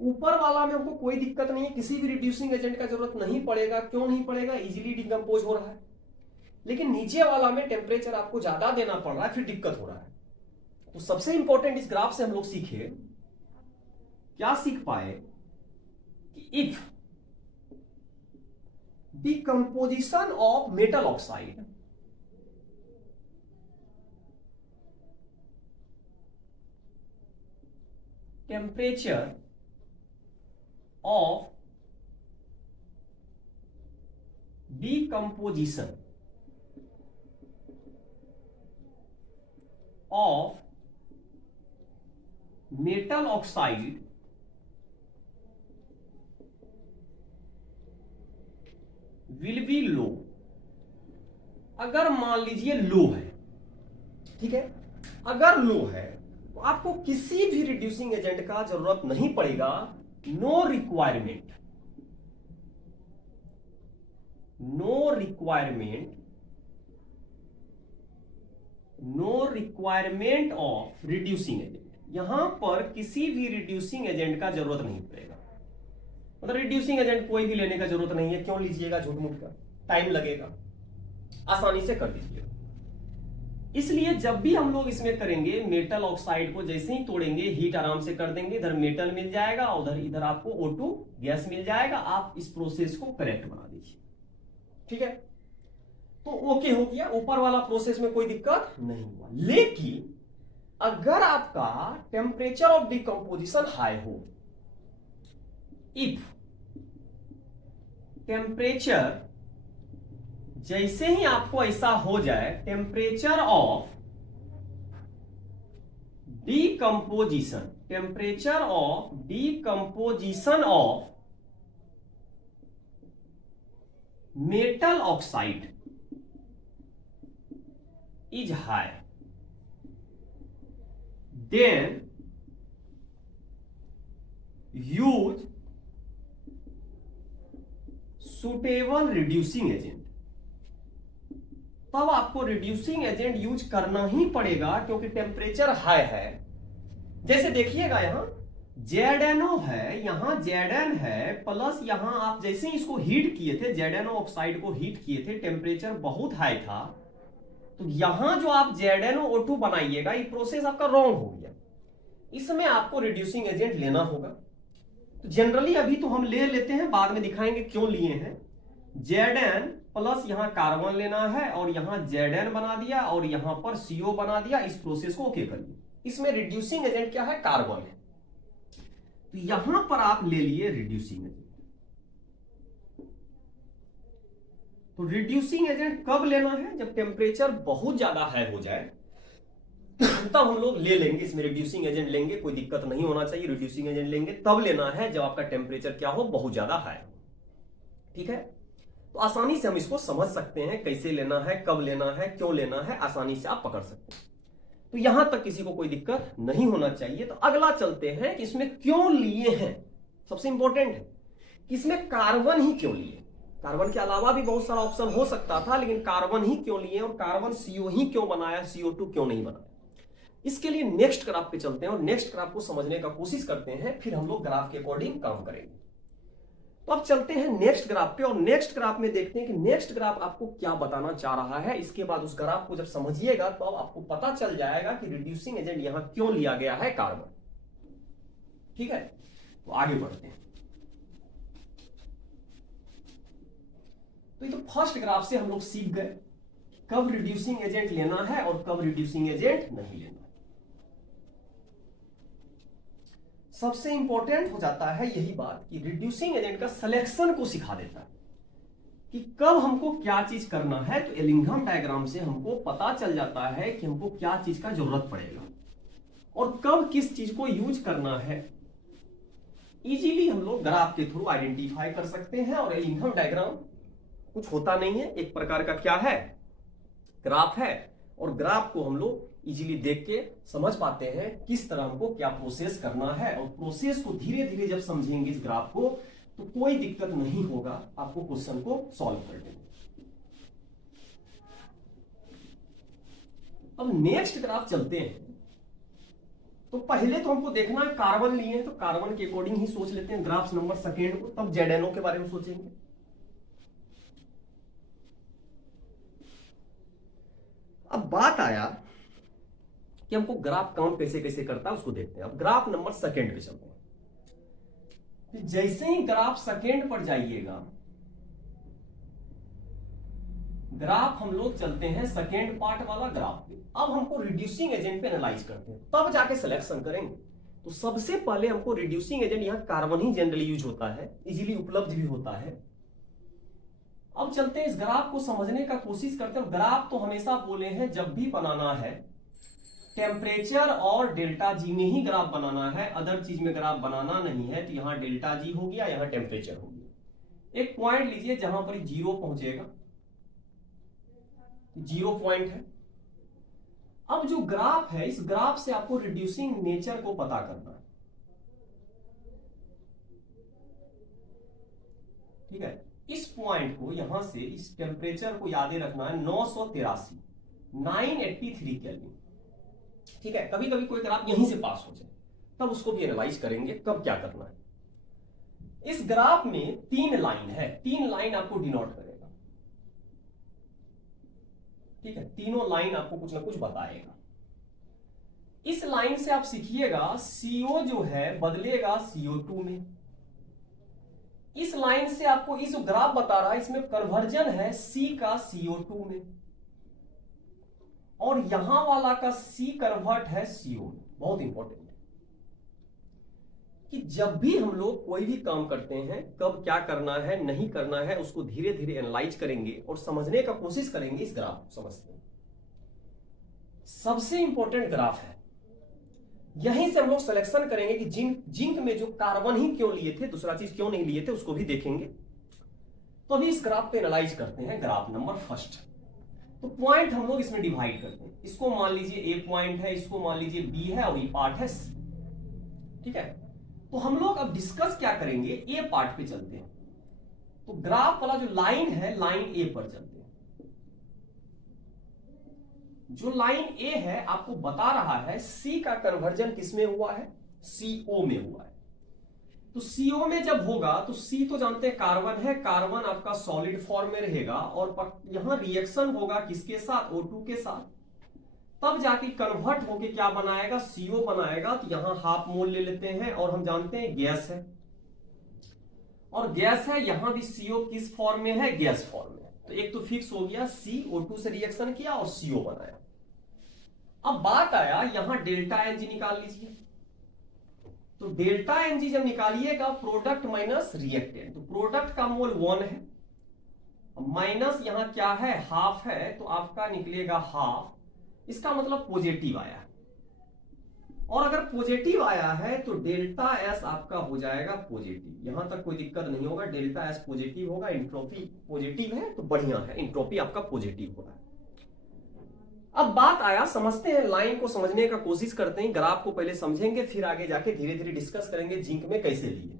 ऊपर वाला में हमको कोई दिक्कत नहीं है, किसी भी रिड्यूसिंग एजेंट का जरूरत नहीं पड़ेगा। क्यों नहीं पड़ेगा, इजीली डिकम्पोज हो रहा है। लेकिन नीचे वाला में टेम्परेचर आपको ज्यादा देना पड़ रहा है, फिर दिक्कत हो रहा है। तो सबसे इंपॉर्टेंट इस ग्राफ से हम लोग सीखे, क्या सीख पाए कि if decomposition of metal oxide temperature of decomposition of metal oxide will be low. अगर मान लीजिए लो है, ठीक है, अगर लो है तो आपको किसी भी रिड्यूसिंग एजेंट का जरूरत नहीं पड़ेगा। No requirement, no requirement, no requirement of reducing agent. यहां पर किसी भी रिड्यूसिंग एजेंट का जरूरत नहीं पड़ेगा। मतलब रिड्यूसिंग एजेंट कोई भी लेने का जरूरत नहीं है। क्यों लीजिएगा झूठ मूठ का, टाइम लगेगा, आसानी से कर दीजिएगा। इसलिए जब भी हम लोग इसमें करेंगे, मेटल ऑक्साइड को जैसे ही तोड़ेंगे, हीट आराम से कर देंगे, इधर मेटल मिल जाएगा, उधर इधर आपको O2 गैस मिल जाएगा। आप इस प्रोसेस को करेक्ट बना दीजिए, ठीक है। तो ओके हो गया, ऊपर वाला प्रोसेस में कोई दिक्कत नहीं हुआ। लेकिन अगर आपका टेम्परेचर ऑफ डिकम्पोजिशन हाई हो, इफ टेम्परेचर जैसे ही आपको ऐसा हो जाए, temperature of decomposition, temperature of decomposition of metal oxide is high, then use suitable reducing agent। तब आपको रिड्यूसिंग एजेंट यूज करना ही पड़ेगा, क्योंकि टेम्परेचर हाई है। जैसे देखिएगा यहां ZNO है, यहां Zn है, प्लस यहां आप जैसे ही इसको हीट किए थे, ZNO ऑक्साइड को हीट किए थे, टेम्परेचर बहुत हाई था, तो यहां जो आप ZnOO2 बनाइएगा, ये प्रोसेस आपका रॉन्ग हो गया। इसमें आपको रिड्यूसिंग एजेंट लेना होगा। तो जनरली अभी तो हम ले लेते हैं, बाद में दिखाएंगे क्यों लिए हैं। Zn प्लस यहां कार्बन लेना है, और यहां Zn बना दिया, और यहां पर CO बना दिया। इस प्रोसेस को ओके कर लिया। इसमें रिड्यूसिंग एजेंट क्या है, कार्बन है। तो यहां पर आप ले लिए रिड्यूसिंग एजेंट। तो रिड्यूसिंग एजेंट कब लेना है, जब टेम्परेचर बहुत ज्यादा हाई हो जाए, तब हम लोग ले लेंगे। इसमें रिड्यूसिंग एजेंट लेंगे, कोई दिक्कत नहीं होना चाहिए। रिड्यूसिंग एजेंट लेंगे तब लेना है जब आपका टेम्परेचर क्या हो, बहुत ज्यादा हाई हो, ठीक है। तो आसानी से हम इसको समझ सकते हैं, कैसे लेना है, कब लेना है, क्यों लेना है, आसानी से आप पकड़ सकते हैं। तो यहां तक किसी को कोई दिक्कत नहीं होना चाहिए। तो अगला चलते हैं कि इसमें क्यों लिए हैं। सबसे इंपॉर्टेंट है कि इसमें कार्बन ही क्यों लिए। कार्बन के अलावा भी बहुत सारा ऑप्शन हो सकता था, लेकिन कार्बन ही क्यों लिए, और कार्बन CO ही क्यों बनाया, CO2 क्यों नहीं बनाया। इसके लिए नेक्स्ट ग्राफ पे चलते हैं और नेक्स्ट ग्राफ को समझने का कोशिश करते हैं, फिर हम लोग ग्राफ के अकॉर्डिंग काम करेंगे। तो अब चलते हैं नेक्स्ट ग्राफ पे, और नेक्स्ट ग्राफ में देखते हैं कि नेक्स्ट ग्राफ आपको क्या बताना चाह रहा है। इसके बाद उस ग्राफ को जब समझिएगा तो अब आपको पता चल जाएगा कि रिड्यूसिंग एजेंट यहां क्यों लिया गया है, कार्बन, ठीक है। तो आगे बढ़ते हैं। तो ये तो फर्स्ट ग्राफ से हम लोग सीख गए कब रिड्यूसिंग एजेंट लेना है और कब रिड्यूसिंग एजेंट नहीं लेना। सबसे इंपॉर्टेंट हो जाता है यही बात कि रिड्यूसिंग एजेंट का सिलेक्शन को सिखा देता है कि कब हमको क्या चीज करना है। तो एलिंघम डायग्राम से हमको पता चल जाता है कि हमको क्या चीज का जरूरत पड़ेगा और कब किस चीज को यूज करना है। इजीली हम लोग ग्राफ के थ्रू आइडेंटिफाई कर सकते हैं। और एलिंघम डायग्राम कुछ होता नहीं है, एक प्रकार का क्या है, ग्राफ है। और ग्राफ को हम लोग इजीली देख के समझ पाते हैं किस तरह हमको क्या प्रोसेस करना है। और प्रोसेस को धीरे धीरे जब समझेंगे इस ग्राफ को तो कोई दिक्कत नहीं होगा आपको क्वेश्चन को सॉल्व करने में। अब नेक्स्ट ग्राफ चलते हैं। तो पहले तो हमको देखना है कार्बन लिए हैं, तो कार्बन के अकॉर्डिंग ही सोच लेते हैं ग्राफ नंबर सेकेंड को, तब ZNO के बारे में सोचेंगे। अब बात आया कि हमको ग्राफ काउंट कैसे कैसे करता है उसको देखते हैं। अब ग्राफ नंबर सेकेंड पे चलते हैं। जैसे ही ग्राफ सेकेंड पर जाइएगा, ग्राफ हम लोग चलते हैं सेकेंड पार्ट वाला ग्राफ पे। अब हमको रिड्यूसिंग एजेंट पे एनालाइज करते हैं, तब जाके सिलेक्शन करेंगे। तो सबसे पहले हमको रिड्यूसिंग एजेंट, यहां कार्बन ही जनरली यूज होता है, इजीली उपलब्ध भी होता है। अब चलते हैं इस ग्राफ को समझने का कोशिश करते हैं। ग्राफ तो हमेशा बोले हैं जब भी बनाना है टेम्परेचर और डेल्टा जी में ही ग्राफ बनाना है, अदर चीज में ग्राफ बनाना नहीं है। तो यहां डेल्टा जी हो गया, यहां टेम्परेचर हो गया। एक पॉइंट लीजिए जहां पर 0 पहुंचेगा, 0 पॉइंट है। अब जो ग्राफ है, इस ग्राफ से आपको रिड्यूसिंग नेचर को पता करना है, ठीक है। इस पॉइंट को, यहां से इस टेम्परेचर को याद रखना है 983 983 केल्विन, ठीक है। कभी कभी कोई ग्राफ यहीं से पास हो जाए, तब उसको भी एनालाइज करेंगे कब क्या करना है। इस ग्राफ में 3 लाइन है, 3 लाइन आपको डिनोट करेगा, ठीक है। तीनों लाइन आपको कुछ ना कुछ बताएगा। इस लाइन से आप सीखिएगा CO जो है बदलेगा CO2 में। इस लाइन से आपको इस ग्राफ बता रहा है, इसमें कन्वर्जन है C का CO2 में, और यहां वाला का C कन्वर्ट है CO में। बहुत इंपॉर्टेंट है कि जब भी हम लोग कोई भी काम करते हैं, कब क्या करना है नहीं करना है, उसको धीरे धीरे एनालाइज करेंगे और समझने का कोशिश करेंगे। इस ग्राफ को समझते हैं, सबसे इंपॉर्टेंट ग्राफ है। यहीं से हम लोग सिलेक्शन करेंगे कि जिंक में जो कार्बन ही क्यों लिए थे, दूसरा चीज क्यों नहीं लिए थे, उसको भी देखेंगे। तो अभी इस ग्राफ पे एनालाइज करते हैं। ग्राफ नंबर फर्स्ट, तो पॉइंट हम लोग इसमें डिवाइड करते हैं। इसको मान लीजिए ए पॉइंट है, इसको मान लीजिए बी है, और ये पार्ट है सी, ठीक है। तो हम लोग अब डिस्कस क्या करेंगे, ए पार्ट पे चलते हैं। तो ग्राफ वाला जो लाइन है, लाइन ए पर चलते हैं। जो लाइन ए है आपको बता रहा है सी का कन्वर्जन किसमें हुआ है, CO में हुआ है। तो CO में जब होगा तो C तो जानते हैं कार्बन है, कार्बन आपका सॉलिड फॉर्म में रहेगा, और यहां रिएक्शन होगा किसके साथ, O2 के साथ, तब जाके कन्वर्ट होके क्या बनाएगा, CO बनाएगा। तो यहां हाफ मोल ले लेते हैं, और हम जानते हैं गैस है, और गैस है, यहां भी CO किस फॉर्म में है, गैस फॉर्म में। तो एक तो फिक्स हो गया, C O2 से रिएक्शन किया और CO बनाया। अब बात आया यहां डेल्टा Ng निकाल लीजिए। तो डेल्टा Ng जब निकालिएगा, प्रोडक्ट माइनस रिएक्टेंट, तो प्रोडक्ट का मोल 1 है, माइनस यहां क्या है, हाफ है, तो आपका निकलेगा हाफ। इसका मतलब पॉजिटिव आया, और अगर पॉजिटिव आया है तो डेल्टा S आपका हो जाएगा पॉजिटिव। यहां तक कोई दिक्कत नहीं होगा, डेल्टा S पॉजिटिव होगा। इंट्रोपी पॉजिटिव है तो बढ़िया है, इंट्रोपी आपका पॉजिटिव हो रहा है। अब बात आया, समझते हैं, लाइन को समझने का कोशिश करते हैं। ग्राफ को पहले समझेंगे, फिर आगे जाके धीरे धीरे डिस्कस करेंगे जिंक में कैसे लिए।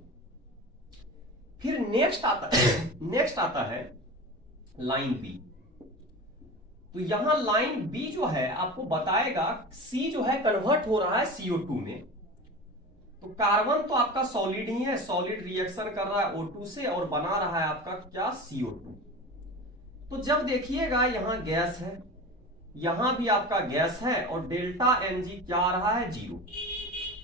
फिर नेक्स्ट आता है लाइन बी। तो यहां लाइन बी जो है आपको बताएगा C जो है कन्वर्ट हो रहा है CO2 में। तो कार्बन तो आपका सॉलिड ही है, सॉलिड रिएक्शन कर रहा है O2 से और बना रहा है आपका क्या, CO2। तो जब देखिएगा यहां गैस है, यहां भी आपका गैस है, और डेल्टा Ng क्या आ रहा है, 0।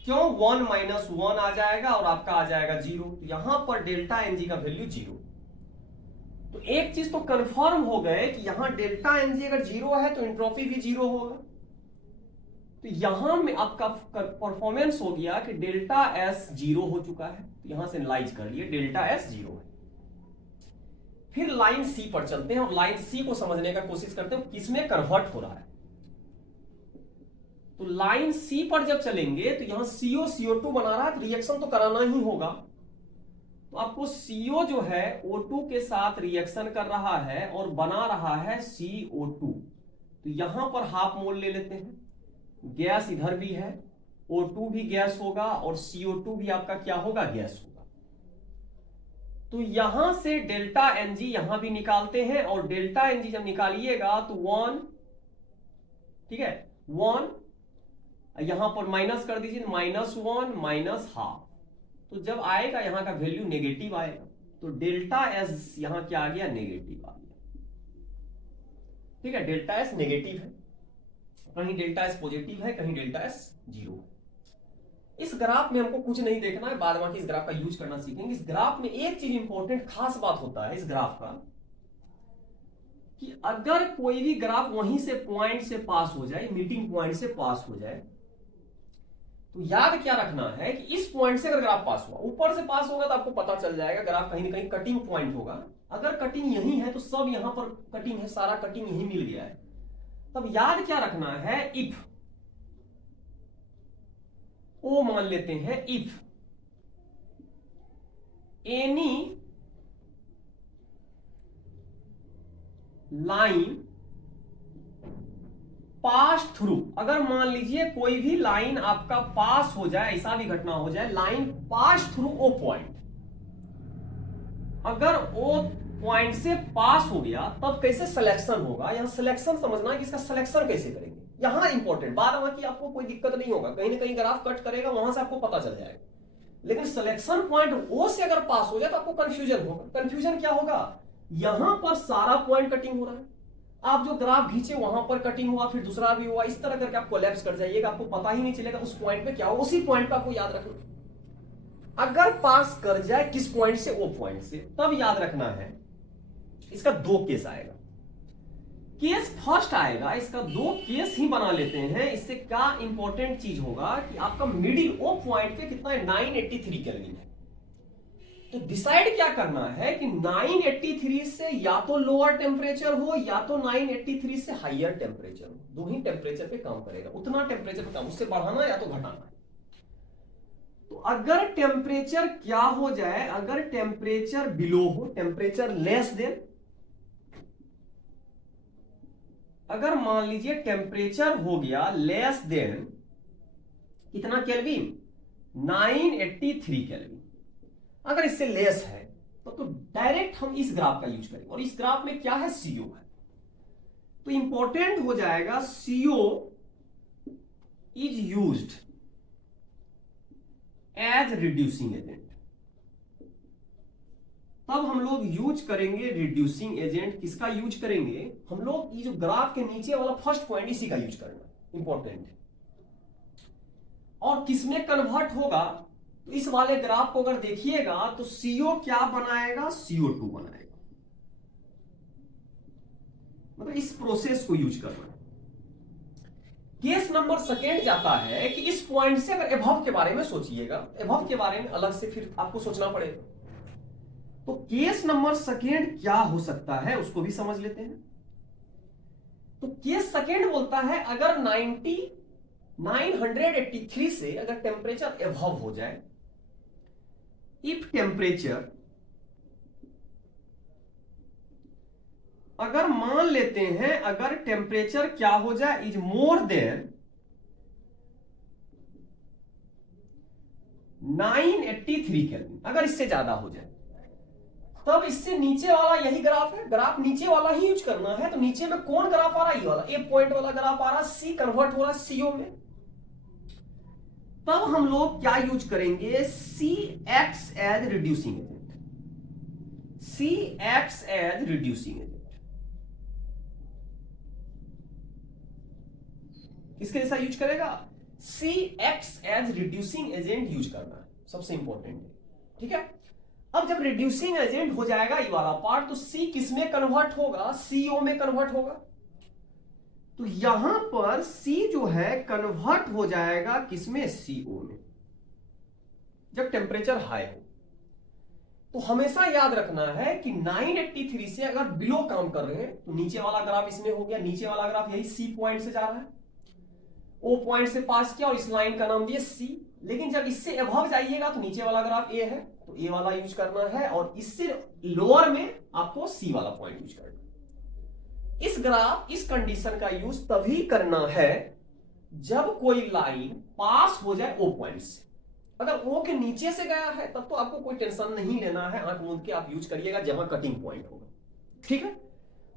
क्यों, 1 माइनस 1 आ जाएगा और आपका आ जाएगा 0। तो यहां पर डेल्टा Ng का वैल्यू 0। तो एक चीज तो कंफर्म हो गए कि यहां डेल्टा Ng अगर 0 है तो एंट्रोपी भी 0 होगा। तो यहां में आपका परफॉर्मेंस हो गया कि डेल्टा S 0 हो चुका है। तो यहां से एनालाइज कर लिए, डेल्टा S 0 है। फिर लाइन C पर चलते हैं और लाइन C को समझने का कोशिश करते हैं किसमें कन्वर्ट हो रहा है। तो लाइन C पर जब चलेंगे तो यहां CO CO2 बना रहा है, तो रिएक्शन तो कराना ही होगा। तो आपको CO जो है O2 के साथ रिएक्शन कर रहा है और बना रहा है CO2। तो यहां पर हाफ मोल ले लेते हैं, गैस इधर भी है, O2 भी गैस होगा और CO2 भी आपका क्या होगा, गैस होगा। तो यहां से डेल्टा Ng यहां भी निकालते हैं, और डेल्टा Ng जब निकालिएगा तो 1, ठीक है, 1 यहां पर माइनस कर दीजिए, -1 माइनस हाफ। तो जब आएगा यहां का वैल्यू नेगेटिव आएगा, तो डेल्टा S यहां क्या आ गया, नेगेटिव आ गया, ठीक है। डेल्टा S नेगेटिव है, कहीं डेल्टा S पॉजिटिव है, कहीं डेल्टा S 0 है। इस ग्राफ में हमको कुछ नहीं देखना है, बाद में इस ग्राफ का यूज करना सीखेंगे। इस ग्राफ में एक चीज इंपॉर्टेंट खास बात होता है इस ग्राफ का, कि अगर कोई भी ग्राफ वहीं से पॉइंट से पास हो जाए, मीटिंग पॉइंट से पास हो जाए, तो याद क्या रखना है कि इस पॉइंट से अगर ग्राफ पास हुआ, ऊपर से पास होगा तो आपको पता चल जाएगा ग्राफ कहीं ना कहीं कटिंग पॉइंट होगा। अगर कटिंग यही है तो सब यहां पर कटिंग है, सारा कटिंग यही मिल गया है। तब याद क्या रखना है, इफ ओ मान लेते हैं if any line pass through, अगर मान लीजिए कोई भी लाइन आपका पास हो जाए, ऐसा भी घटना हो जाए, line pass through O point, अगर ओ पॉइंट से पास हो गया तब कैसे सिलेक्शन होगा। यहां सिलेक्शन समझना है कि इसका सिलेक्शन कैसे करेंगे, यहां इंपॉर्टेंट बाद में, कि आपको कोई दिक्कत नहीं होगा, कहीं ना कहीं ग्राफ कट करेगा वहां से आपको पता चल जाएगा, लेकिन सिलेक्शन पॉइंट ओ से अगर पास हो जाए तो आपको कंफ्यूजन होगा। कंफ्यूजन क्या होगा, यहां पर सारा पॉइंट कटिंग हो रहा है, आप जो ग्राफ खींचे वहां पर कटिंग हुआ, फिर दूसरा भी हुआ, इस तरह करके आप कोलैप्स कर जाइएगा, आपको पता ही नहीं चलेगा उस पॉइंट पे क्या हो। उसी पॉइंट पे आपको याद रखना, अगर पास कर जाए किस पॉइंट से, ओ पॉइंट से, तब याद रखना है इसका दो केस आएगा। केस फर्स्ट आएगा, इसका दो केस ही बना लेते हैं। इससे क्या इंपॉर्टेंट चीज होगा कि आपका मिडिल ओ पॉइंट पे कितना है, 983 केल्विन है। तो डिसाइड क्या करना है कि 983 से या तो लोअर टेम्परेचर हो या तो 983 से हाइयर टेम्परेचर हो, दो ही टेम्परेचर पे काम करेगा, उतना टेम्परेचर पे काम, उससे बढ़ाना या तो घटाना। तो अगर टेम्परेचर क्या हो जाए, अगर टेम्परेचर बिलो हो, टेम्परेचर लेस देन, अगर मान लीजिए टेम्परेचर हो गया लेस देन कितना केल्विन, 983 केल्विन, अगर इससे लेस है तो डायरेक्ट हम इस ग्राफ का यूज करेंगे, और इस ग्राफ में क्या है, सीओ है, तो इंपॉर्टेंट हो जाएगा CO is used as reducing agent. तब हम लोग यूज करेंगे रिड्यूसिंग एजेंट, किसका यूज करेंगे हम लोग, ये जो ग्राफ के नीचे वाला फर्स्ट पॉइंट इसी का यूज करना इंपॉर्टेंट है। और किसमें कन्वर्ट होगा, तो इस वाले ग्राफ को अगर देखिएगा तो CO क्या बनाएगा, CO2 बनाएगा, मतलब इस प्रोसेस को यूज करना। केस नंबर सेकेंड जाता है कि इस पॉइंट से अगर एबव के बारे में सोचिएगा, एबव के बारे में अलग से फिर आपको सोचना पड़ेगा। तो केस नंबर सेकेंड क्या हो सकता है उसको भी समझ लेते हैं। तो केस सेकेंड बोलता है अगर 983 से अगर टेम्परेचर एबव हो जाए, इफ टेम्परेचर, अगर मान लेते हैं अगर टेम्परेचर क्या हो जाए, इज मोर देन 983 केल्विन, अगर इससे ज्यादा हो जाए, तब इससे नीचे वाला यही ग्राफ है, ग्राफ नीचे वाला ही यूज करना है। तो नीचे में कौन ग्राफ आ रहा है, ये वाला ए पॉइंट वाला ग्राफ आ रहा है, सी कन्वर्ट हो रहा है सीओ में। तब हम लोग क्या यूज करेंगे, C X as reducing agent, C X as reducing agent. किसके जैसा यूज करेगा, C X as reducing agent use करना है, सबसे इंपॉर्टेंट है, ठीक है। अब जब रिड्यूसिंग एजेंट हो जाएगा ये वाला पार्ट, तो सी किस में कन्वर्ट होगा, सीओ में कन्वर्ट होगा। तो यहां पर सी जो है कन्वर्ट हो जाएगा किसमें, सीओ में, जब टेम्परेचर हाई हो। तो हमेशा याद रखना है कि 983 से अगर बिलो काम कर रहे हैं तो नीचे वाला ग्राफ इसमें हो गया, नीचे वाला ग्राफ यही सी पॉइंट से जा रहा है, ओ पॉइंट से पास किया और इस लाइन का नाम दिया सी। लेकिन जब इससे अबव जाइएगा तो नीचे वाला ग्राफ ए है, तो ए वाला यूज करना है, और इससे लोअर में आपको सी वाला पॉइंट यूज करना है। इस ग्राफ, इस कंडीशन का यूज तभी करना है जब कोई लाइन पास हो जाए ओ पॉइंट से। अगर ओ के नीचे से गया है तब तो आपको कोई टेंशन नहीं लेना है, आंख मूंद के आप यूज करिएगा जहां कटिंग पॉइंट होगा, ठीक है।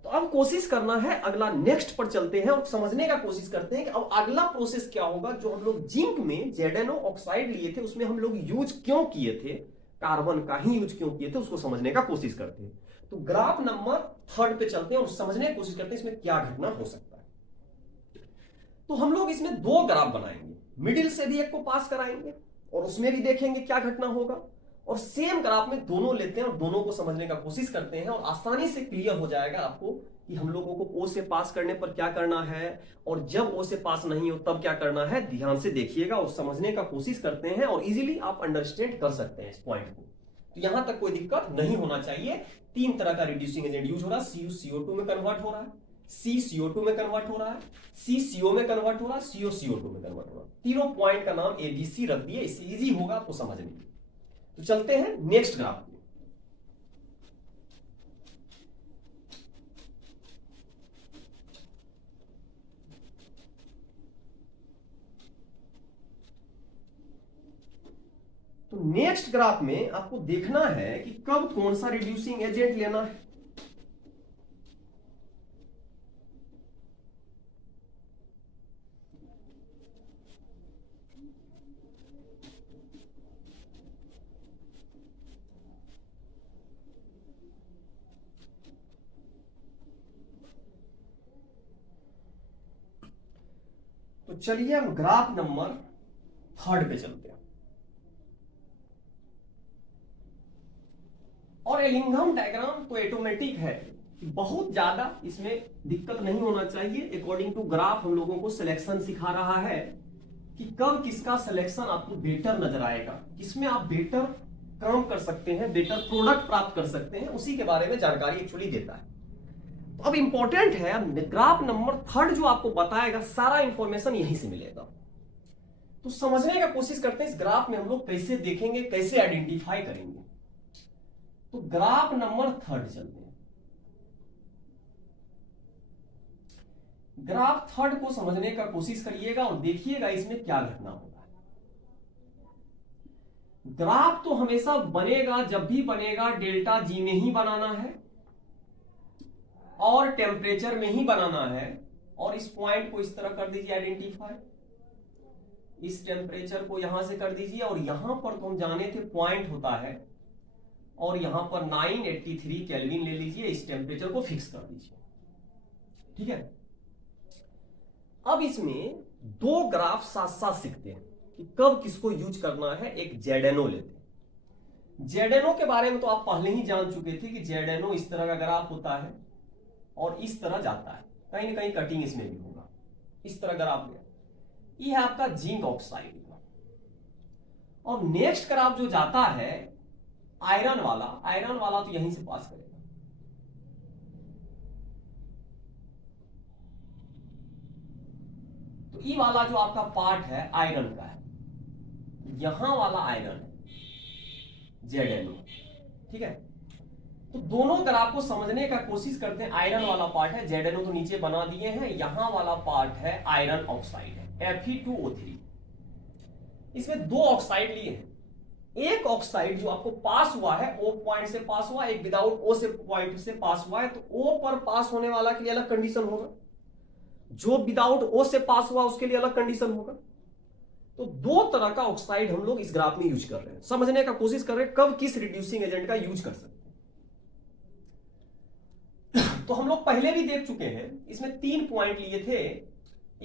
तो अब कोशिश करना है, अगला नेक्स्ट पर चलते हैं और समझने का कोशिश करते हैं कि अब अगला प्रोसेस क्या होगा। जो हम लोग जिंक में ZnO ऑक्साइड लिए थे उसमें हम लोग यूज क्यों किए थे, कार्बन का ही यूज क्यों किए थे, उसको समझने का कोशिश करते हैं। तो ग्राफ नंबर 3 पे चलते हैं और समझने की कोशिश करते हैं इसमें क्या घटना हो सकता है। तो हम लोग इसमें दो ग्राफ बनाएंगे, मिडिल से भी एक को पास कराएंगे और उसमें भी देखेंगे क्या घटना होगा, और सेम ग्राफ में दोनों लेते हैं और दोनों को समझने का कोशिश करते हैं, और आसानी से क्लियर हो जाएगा आपको कि हम लोगों को ओ से पास करने पर क्या करना है और जब ओ से पास नहीं हो तब क्या करना है। ध्यान से देखिएगा और समझने का कोशिश करते हैं और इजीली आप अंडरस्टैंड कर सकते हैं इस पॉइंट को। तो यहां तक कोई दिक्कत नहीं होना चाहिए। 3 तरह का रिड्यूसिंग एजेंट यूज हो रहा है, CuCO2 में कन्वर्ट हो रहा है, CO2 में कन्वर्ट हो रहा है, CO में कन्वर्ट हो रहा है, CO2 में कन्वर्ट हो रहा है। तीनों पॉइंट का नाम ABC रख दिए, इससे इजी होगा आपको समझने में। तो चलते हैं नेक्स्ट ग्राफ में। तो नेक्स्ट ग्राफ में आपको देखना है कि कब कौन सा रिड्यूसिंग एजेंट लेना है। तो चलिए हम ग्राफ नंबर 3 पे चलते हैं। और एलिंघम डायग्राम तो ऑटोमेटिक है, बहुत ज्यादा इसमें दिक्कत नहीं होना चाहिए। अकॉर्डिंग टू ग्राफ हम लोगों को सिलेक्शन सिखा रहा है कि कब किसका सिलेक्शन आपको बेटर नजर आएगा, किसमें आप बेटर काम कर सकते हैं, बेटर प्रोडक्ट प्राप्त कर सकते हैं, उसी के बारे में जानकारी एक्चुअली देता है। तो अब इंपॉर्टेंट है ग्राफ नंबर 3 जो आपको बताएगा, सारा इंफॉर्मेशन यहीं से मिलेगा। तो समझने का कोशिश करते हैं इस ग्राफ में हम लोग कैसे देखेंगे, कैसे आइडेंटिफाई करेंगे। तो ग्राफ नंबर 3 चलते हैं। ग्राफ 3 को समझने का कोशिश करिएगा और देखिएगा इसमें क्या घटना होगा। ग्राफ तो हमेशा बनेगा, जब भी बनेगा डेल्टा जी में ही बनाना है और टेम्परेचर में ही बनाना है। और इस पॉइंट को इस तरह कर दीजिए आइडेंटिफाई, इस टेम्परेचर को यहां से कर दीजिए और यहां पर तो हम जाने थे पॉइंट होता है, और यहां पर 983 केल्विन ले लीजिए, इस टेम्परेचर को फिक्स कर दीजिए। ठीक है, अब इसमें दो ग्राफ साथ साथ सीखते हैं कि कब किसको यूज करना है। एक जेडेनो लेते हैं। जेडेनो के बारे में तो आप पहले ही जान चुके थे कि जेडेनो इस तरह का ग्राफ होता है और इस तरह जाता है, कहीं ना कहीं कटिंग इसमें भी होगा, इस तरह ग्राफ गया। ये है आपका जिंक ऑक्साइड। और नेक्स्ट ग्राफ जो जाता है आयरन वाला तो यहीं से पास करेगा। तो ये वाला जो आपका पार्ट है आयरन का है, यहां वाला आयरन है जेडेनो। ठीक है, तो दोनों ग्राफ को समझने का कोशिश करते हैं। आयरन वाला पार्ट है, जेडेनो तो नीचे बना दिए हैं, यहां वाला पार्ट है आयरन ऑक्साइड है, Fe2O3। इसमें दो ऑक्साइड लिए हैं। एक ऑक्साइड जो आपको पास हुआ है O पॉइंट से पास हुआ, एक विदाउट O से पॉइंट से पास हुआ है। तो O पर पास होने वाला के लिए अलग कंडीशन होगा, जो विदाउट O से पास हुआ उसके लिए अलग कंडीशन होगा। तो दो तरह का ऑक्साइड हम लोग इस ग्राफ में यूज कर रहे हैं, समझने का कोशिश कर रहे हैं कब किस रिड्यूसिंग एजेंट का यूज कर सकते हैं। तो हम लोग पहले भी देख चुके हैं, इसमें 3 पॉइंट लिए थे।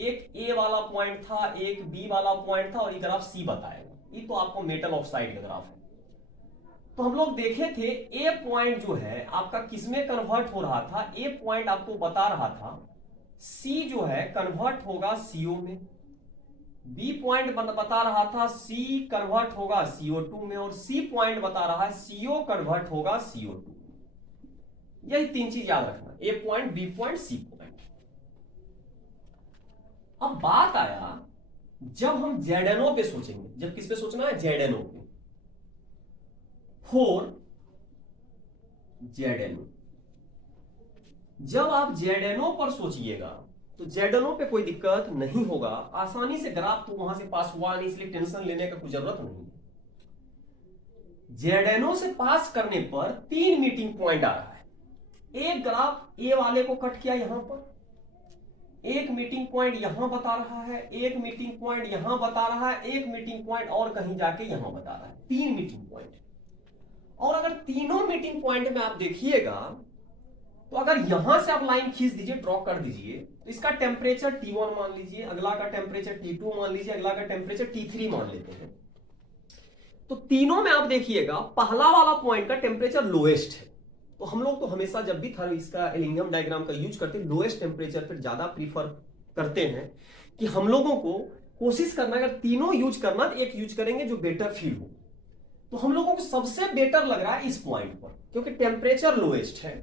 एक A वाला पॉइंट था, एक B वाला पॉइंट था, और ये ग्राफ C बताएगा। ये तो आपको मेटल ऑक्साइड का ग्राफ है। तो हम लोग देखे थे A पॉइंट जो है आपका किसमें कन्वर्ट हो रहा था। A पॉइंट आपको बता रहा था C जो है कन्वर्ट होगा CO में, B पॉइंट बता रहा था C कन्वर्ट होगा CO2 में, और C पॉइंट बता रहा है CO कन्वर्ट होगा CO2। यही 3 चीज याद रखना, A point, B point, C point. अब बात आया जब हम जेडेनो पे सोचेंगे, जब किस पे सोचना है, जेडेनो पे। 4 जेडेनो, जब आप जेडेनो पर सोचिएगा तो जेडेनो पे कोई दिक्कत नहीं होगा, आसानी से ग्राफ तो वहां से पास हुआ नहीं, इसलिए टेंशन लेने का कोई जरूरत नहीं है। जेडेनो से पास करने पर 3 मीटिंग पॉइंट आ रहा है। एक ग्राफ ए वाले को कट किया यहां पर, एक मीटिंग पॉइंट यहां बता रहा है, एक मीटिंग पॉइंट यहां बता रहा है, एक मीटिंग पॉइंट और कहीं जाके यहां बता रहा है। 3 मीटिंग पॉइंट। और अगर तीनों मीटिंग पॉइंट में आप देखिएगा तो अगर यहां से आप लाइन खींच दीजिए, ड्रॉ कर दीजिए, तो इसका टेम्परेचर T1 मान लीजिए, अगला का टेम्परेचर T2 मान लीजिए, अगला का टेम्परेचर T3 मान लेते हैं। तो तीनों में आप देखिएगा पहला वाला पॉइंट का टेम्परेचर लोएस्ट है। तो हम लोग तो हमेशा जब भी इसका एलिंघम डायग्राम का यूज करते हैं, लोएस्ट टेम्परेचर पर ज्यादा प्रीफर करते हैं कि हम लोगों को कोशिश करना, अगर तीनों यूज करना तो एक यूज करेंगे जो बेटर फील हो। तो हम लोगों को सबसे बेटर लग रहा है इस पॉइंट पर, क्योंकि टेम्परेचर लोएस्ट है।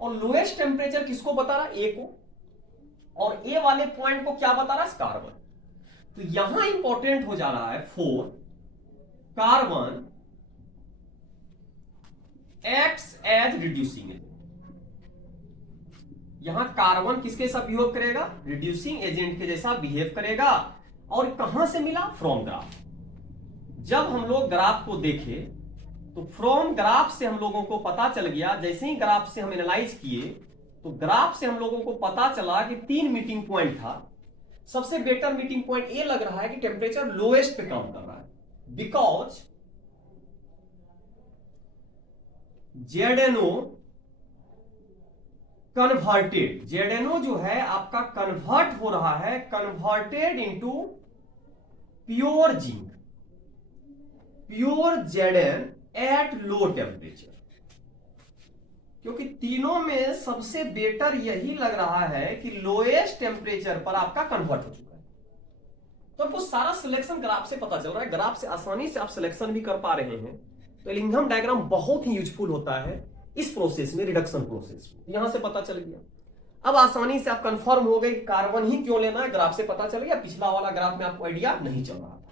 और लोएस्ट टेम्परेचर किसको बता रहा है, ए को। और ए वाले पॉइंट को क्या बता रहा है, कार्बन। तो यहां इंपॉर्टेंट हो जा रहा है for carbon acts as reducing agent. यहां कार्बन किसके साथ बिहेव करेगा, रिड्यूसिंग एजेंट के जैसा बिहेव करेगा। और कहां से मिला, फ्रॉम ग्राफ। जब हम लोग ग्राफ को देखे तो फ्रॉम ग्राफ से हम लोगों को पता चल गया, जैसे ही ग्राफ से हम एनालाइज किए तो ग्राफ से हम लोगों को पता चला कि 3 मीटिंग पॉइंट था। सबसे बेटर मीटिंग पॉइंट ये लग रहा है कि टेम्परेचर लोएस्ट पे काम कर रहा है, बिकॉज ZNO कन्वर्टेड, ZNO जो है आपका कन्वर्ट हो रहा है, converted into pure zinc, pure Zn at low temperature. क्योंकि तीनों में सबसे बेटर यही लग रहा है कि लोएस्ट टेम्परेचर पर आपका कन्वर्ट हो चुका है। तो आपको सारा सिलेक्शन ग्राफ से पता चल रहा है, ग्राफ से आसानी से आप सिलेक्शन भी कर पा रहे हैं। तो एलिंघम डायग्राम बहुत ही यूजफुल होता है इस प्रोसेस में, रिडक्शन प्रोसेस में। यहां से पता चल गया, अब आसानी से आप कंफर्म हो गए कि कार्बन ही क्यों लेना है, ग्राफ से पता चल गया। पिछला वाला ग्राफ में आपको आइडिया नहीं चल रहा था।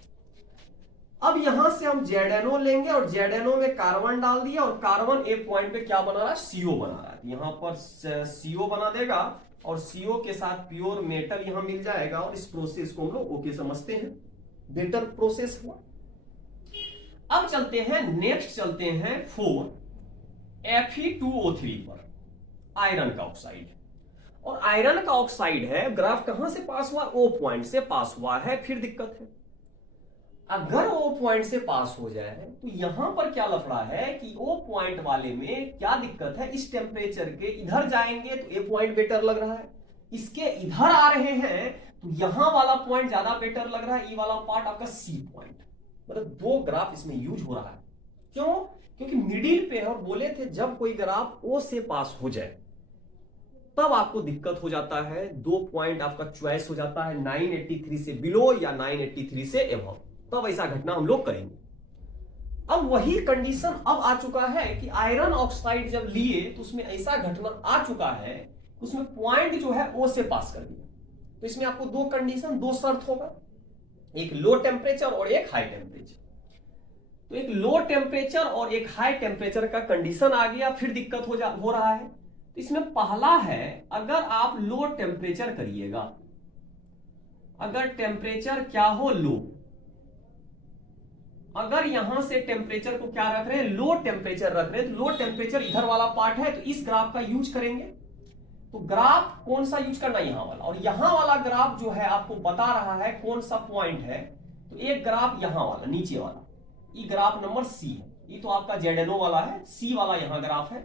अब यहां से हम ZNO लेंगे और ZNO में कार्बन डाल दिया और कार्बन एक पॉइंट पे क्या बना रहा है, CO बना रहा है। यहां पर CO बना देगा और CO के साथ प्योर मेटल यहां मिल जाएगा और इस प्रोसेस को हम लोग ओके समझते हैं, बेटर प्रोसेस हुआ। अब चलते हैं नेक्स्ट, चलते हैं फॉर Fe2O3 पर, आयरन का ऑक्साइड। और आयरन का ऑक्साइड है, ग्राफ कहां से पास हुआ, O पॉइंट से पास हुआ है। फिर दिक्कत है, अगर O पॉइंट से पास हो जाए तो यहां पर क्या लफड़ा है कि O पॉइंट वाले में क्या दिक्कत है, इस टेम्परेचर के इधर जाएंगे तो A पॉइंट बेटर लग रहा है, इसके इधर आ रहे हैं तो यहां वाला पॉइंट ज्यादा बेटर लग रहा है, ये वाला पार्ट आपका C पॉइंट। मतलब दो ग्राफ इसमें यूज हो रहा है। क्यों, क्योंकि मिडिल पे और बोले थे जब कोई ग्राफ O से पास हो जाए तब आपको दिक्कत हो जाता है, दो पॉइंट आपका चॉइस हो जाता है 983 से बिलो या 983 से एबव, तब ऐसा घटना हम लोग करेंगे। अब वही कंडीशन अब आ चुका है कि आयरन ऑक्साइड जब लिए तो उसमें ऐसा घटना आ चुका है, उसमें पॉइंट जो है O से पास कर दिया। तो इसमें आपको दो कंडीशन, दो शर्त होगा, एक लो टेम्परेचर और एक हाई टेम्परेचर। तो एक लो टेम्परेचर और एक हाई टेम्परेचर का कंडीशन आ गया, फिर दिक्कत हो रहा है। तो इसमें पहला है, अगर आप लो टेम्परेचर करिएगा, अगर टेम्परेचर क्या हो लो, अगर यहां से टेम्परेचर को क्या रख रहे हैं, लो टेम्परेचर रख रहे हैं, तो लो टेम्परेचर इधर वाला पार्ट है तो इस ग्राफ का यूज करेंगे। तो ग्राफ कौन सा यूज करना, यहां वाला। और यहां वाला ग्राफ जो है आपको बता रहा है कौन सा पॉइंट है। तो एक ग्राफ यहां वाला, नीचे वाला, ये ग्राफ नंबर C है, ये तो आपका ZNO वाला है, C वाला यहां ग्राफ है।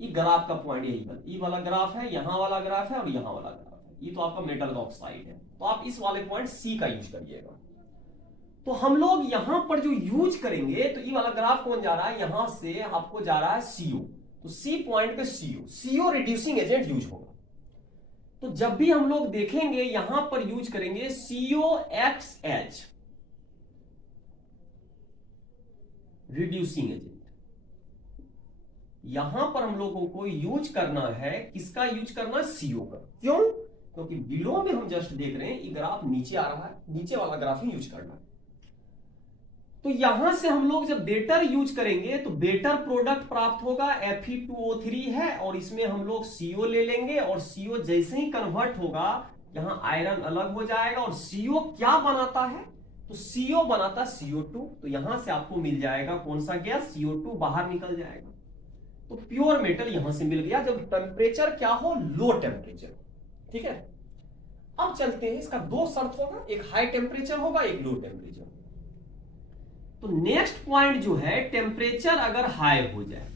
ये ग्राफ का पॉइंट यही वाला ग्राफ है, यहां वाला ग्राफ है और यहां वाला ग्राफ है, ये तो आपका मेटल ऑक्साइड है। तो आप इस वाले पॉइंट C का यूज करिएगा। तो हम लोग यहां पर जो यूज करेंगे, तो ये वाला ग्राफ कौन जा रहा है, यहां से आपको जा रहा है CO। तो C पॉइंट पे CO रिड्यूसिंग एजेंट यूज होगा। तो जब भी हम लोग देखेंगे यहां पर यूज करेंगे COXH रिड्यूसिंग एजेंट। यहां पर हम लोगों को यूज करना है, किसका यूज करना है, CO का। क्यों, क्योंकि बिलो में हम जस्ट देख रहे हैं ये ग्राफ नीचे आ रहा है, नीचे वाला ग्राफ ही यूज करना है। तो यहां से हम लोग जब बेटर यूज करेंगे तो बेटर प्रोडक्ट प्राप्त होगा, Fe2O3 है और इसमें हम लोग CO ले लेंगे और CO जैसे ही कन्वर्ट होगा यहां आयरन अलग हो जाएगा और CO क्या बनाता है, तो CO बनाता CO2। तो यहां से आपको मिल जाएगा कौन सा गैस, CO2 बाहर निकल जाएगा। तो प्योर मेटल यहां से मिल गया जब टेम्परेचर क्या हो, लो टेम्परेचर। ठीक है, अब चलते हैं, इसका दो शर्त होगा, एक हाई टेम्परेचर होगा, एक लो टेम्परेचर। तो नेक्स्ट पॉइंट जो है, टेम्परेचर अगर हाई हो जाए,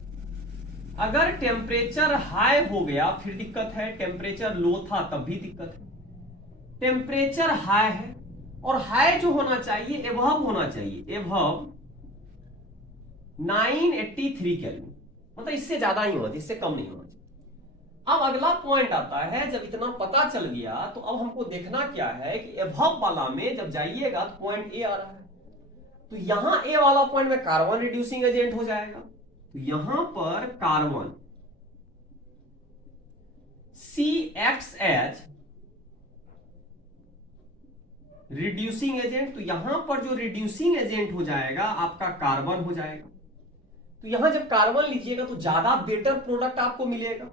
अगर टेम्परेचर हाई हो गया फिर दिक्कत है, टेम्परेचर लो था तब भी दिक्कत है। टेम्परेचर हाई है और हाई जो होना चाहिए एबव होना चाहिए, एबव 983 केल्विन, मतलब इससे ज्यादा ही होना चाहिए, इससे कम नहीं होना चाहिए। अब अगला पॉइंट आता है, जब इतना पता चल गया तो अब हमको देखना क्या है कि एबव वाला में जब जाइएगा तो पॉइंट A आ रहा है, तो यहां A वाला पॉइंट में कार्बन रिड्यूसिंग एजेंट हो जाएगा। तो यहां पर कार्बन CXH रिड्यूसिंग एजेंट, तो यहां पर जो रिड्यूसिंग एजेंट हो जाएगा आपका कार्बन हो जाएगा। तो यहां जब कार्बन लीजिएगा तो ज्यादा बेटर प्रोडक्ट आपको मिलेगा।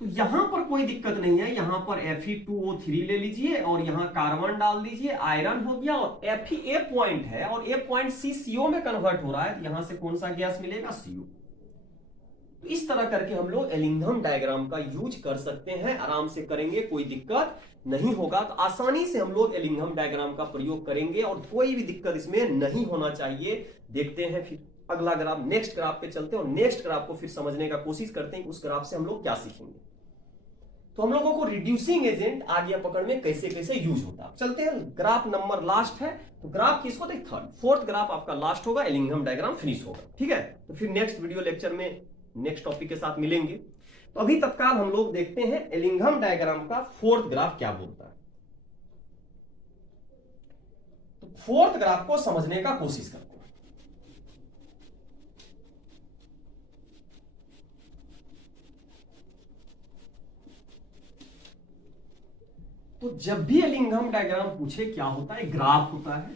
तो यहां पर कोई दिक्कत नहीं है, यहां पर Fe2O3 ले लीजिए और यहां कार्बन डाल दीजिए, आयरन हो गया और Fe ए पॉइंट है और ए पॉइंट CO में कन्वर्ट हो रहा है, तो यहां से कौन सा गैस मिलेगा? CO। तो इस तरह करके हम लोग एलिंघम डायग्राम का यूज कर सकते हैं, आराम से करेंगे, कोई दिक्कत नहीं होगा। तो आसानी से हम लोग एलिंघम डायग्राम का प्रयोग करेंगे और कोई भी दिक्कत इसमें नहीं होना चाहिए। देखते हैं फिर अगला ग्राफ, नेक्स्ट ग्राफ पे चलते हैं और नेक्स्ट ग्राफ को फिर समझने का कोशिश करते हैं कि उस ग्राफ से हम लोग क्या सीखेंगे। तो हम लोगों को रिड्यूसिंग एजेंट आगे पकड़ में कैसे कैसे यूज होता है। चलते हैं, ग्राफ नंबर लास्ट है, तो ग्राफ किसको देख, थर्ड, फोर्थ ग्राफ आपका लास्ट होगा, एलिंघम डायग्राम फिनिश होगा। ठीक है, तो फिर नेक्स्ट वीडियो लेक्चर में नेक्स्ट टॉपिक के साथ मिलेंगे। तो अभी तत्काल हम लोग देखते हैं एलिंघम डायग्राम का फोर्थ ग्राफ क्या बोलता है। तो फोर्थ ग्राफ को समझने का कोशिश करते हैं। तो जब भी एलिंघम डायग्राम पूछे क्या होता है, ग्राफ होता है,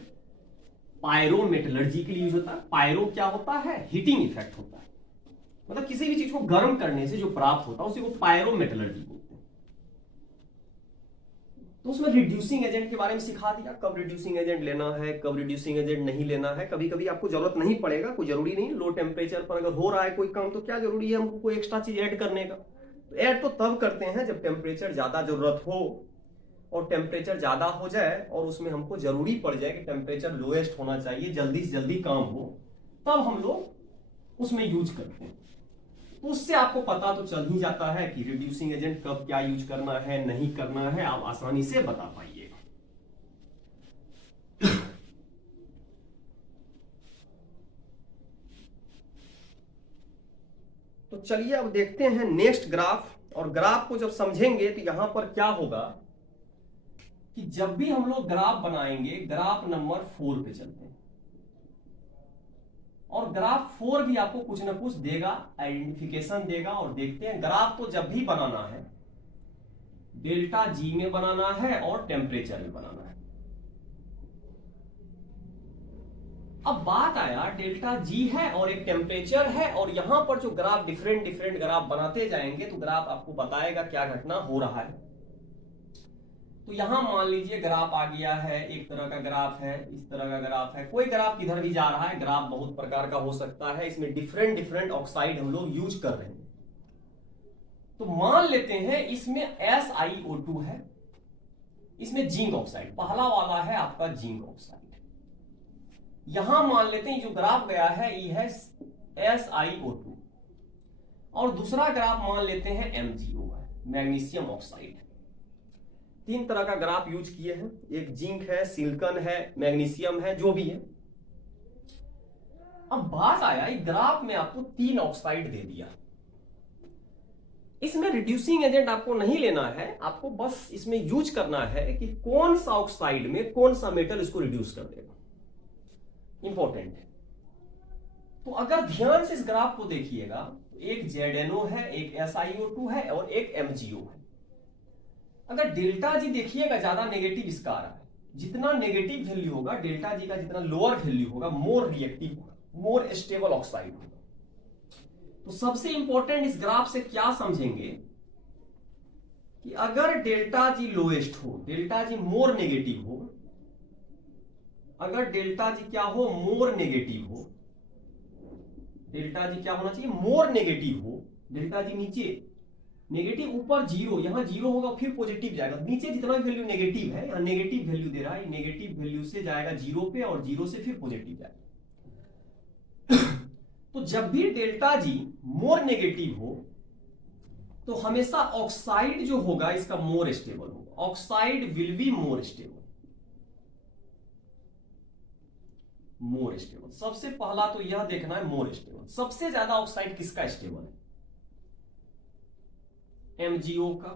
पायरोमेटलर्जी के लिए यूज होता है। पायरो क्या होता है? हीटिंग इफेक्ट होता है, मतलब किसी भी चीज को गर्म करने से जो प्राप्त होता है उसी को पायरोमेटलर्जी बोलते हैं। तो उसमें रिड्यूसिंग एजेंट के बारे में सिखा दिया, कब रिड्यूसिंग एजेंट लेना है, कब रिड्यूसिंग एजेंट नहीं लेना है। कभी कभी आपको जरूरत नहीं पड़ेगा, कोई जरूरी नहीं, लो टेम्परेचर पर अगर हो रहा है कोई काम तो क्या जरूरी है हमको कोई एक्स्ट्रा चीज ऐड करने का। तो ऐड तो तब करते हैं जब टेम्परेचर ज्यादा जरूरत हो और टेम्परेचर ज्यादा हो जाए और उसमें हमको जरूरी पड़ जाए कि टेम्परेचर लोएस्ट होना चाहिए, जल्दी से जल्दी काम हो, तब हम लोग उसमें यूज करते हैं। तो उससे आपको पता तो चल ही जाता है कि रिड्यूसिंग एजेंट कब क्या यूज करना है, नहीं करना है, आप आसानी से बता पाइएगा। तो चलिए अब देखते हैं नेक्स्ट ग्राफ, और ग्राफ को जब समझेंगे तो यहां पर क्या होगा कि जब भी हम लोग ग्राफ बनाएंगे, ग्राफ नंबर 4 पे चलते हैं, और ग्राफ 4 भी आपको कुछ ना कुछ देगा, आइडेंटिफिकेशन देगा। और देखते हैं ग्राफ तो जब भी बनाना है डेल्टा जी में बनाना है और टेम्परेचर में बनाना है। अब बात आया डेल्टा जी है और एक टेम्परेचर है, और यहां पर जो ग्राफ डिफरेंट डिफरेंट ग्राफ बनाते जाएंगे तो ग्राफ आपको बताएगा क्या घटना हो रहा है। तो यहां मान लीजिए ग्राफ आ गया है, एक तरह का ग्राफ है, इस तरह का ग्राफ है, कोई ग्राफ किधर भी जा रहा है, ग्राफ बहुत प्रकार का हो सकता है, इसमें डिफरेंट डिफरेंट ऑक्साइड हम लोग यूज कर रहे हैं। तो मान लेते हैं इसमें SiO2 है, इसमें जिंक ऑक्साइड, पहला वाला है आपका जिंक ऑक्साइड। यहां मान लेते हैं जो ग्राफ गया है ये है SiO2, और दूसरा ग्राफ मान लेते हैं MgO है, मैग्नीशियम ऑक्साइड। 3 तरह का ग्राफ यूज किए हैं, एक जिंक है, सिलिकॉन है, मैग्नीशियम है, जो भी है। अब बात आया इस ग्राफ में आपको 3 ऑक्साइड दे दिया, इसमें रिड्यूसिंग एजेंट आपको नहीं लेना है, आपको बस इसमें यूज करना है कि कौन सा ऑक्साइड में कौन सा मेटल इसको रिड्यूस कर देगा, इंपॉर्टेंट है। तो अगर ध्यान से इस ग्राफ को देखिएगा तो एक ZNO है, एक SiO2 है और एक MgO है। अगर डेल्टा जी देखिएगा ज्यादा नेगेटिव इसका आ रहा है, जितना नेगेटिव वैल्यू होगा डेल्टा जी का, जितना लोअर वैल्यू होगा मोर रिएक्टिव होगा, मोर स्टेबल ऑक्साइड होगा। तो सबसे इंपॉर्टेंट इस ग्राफ से क्या समझेंगे कि अगर डेल्टा जी लोएस्ट हो, डेल्टा जी मोर नेगेटिव हो, अगर डेल्टा जी क्या हो, मोर नेगेटिव हो, डेल्टा जी क्या होना चाहिए, मोर नेगेटिव हो, डेल्टा जी नीचे नेगेटिव, ऊपर जीरो, यहां जीरो होगा फिर पॉजिटिव जाएगा, नीचे जितना भी वैल्यू नेगेटिव है, यहां नेगेटिव वैल्यू दे रहा है, नेगेटिव वैल्यू से जाएगा जीरो पे और जीरो से फिर पॉजिटिव जाएगा। तो जब भी डेल्टा जी मोर नेगेटिव हो तो हमेशा ऑक्साइड जो होगा इसका मोर स्टेबल होगा, oxide will be more stable, more stable. सबसे पहला तो यह देखना है मोर स्टेबल, सबसे ज्यादा ऑक्साइड किसका स्टेबल है, MgO का,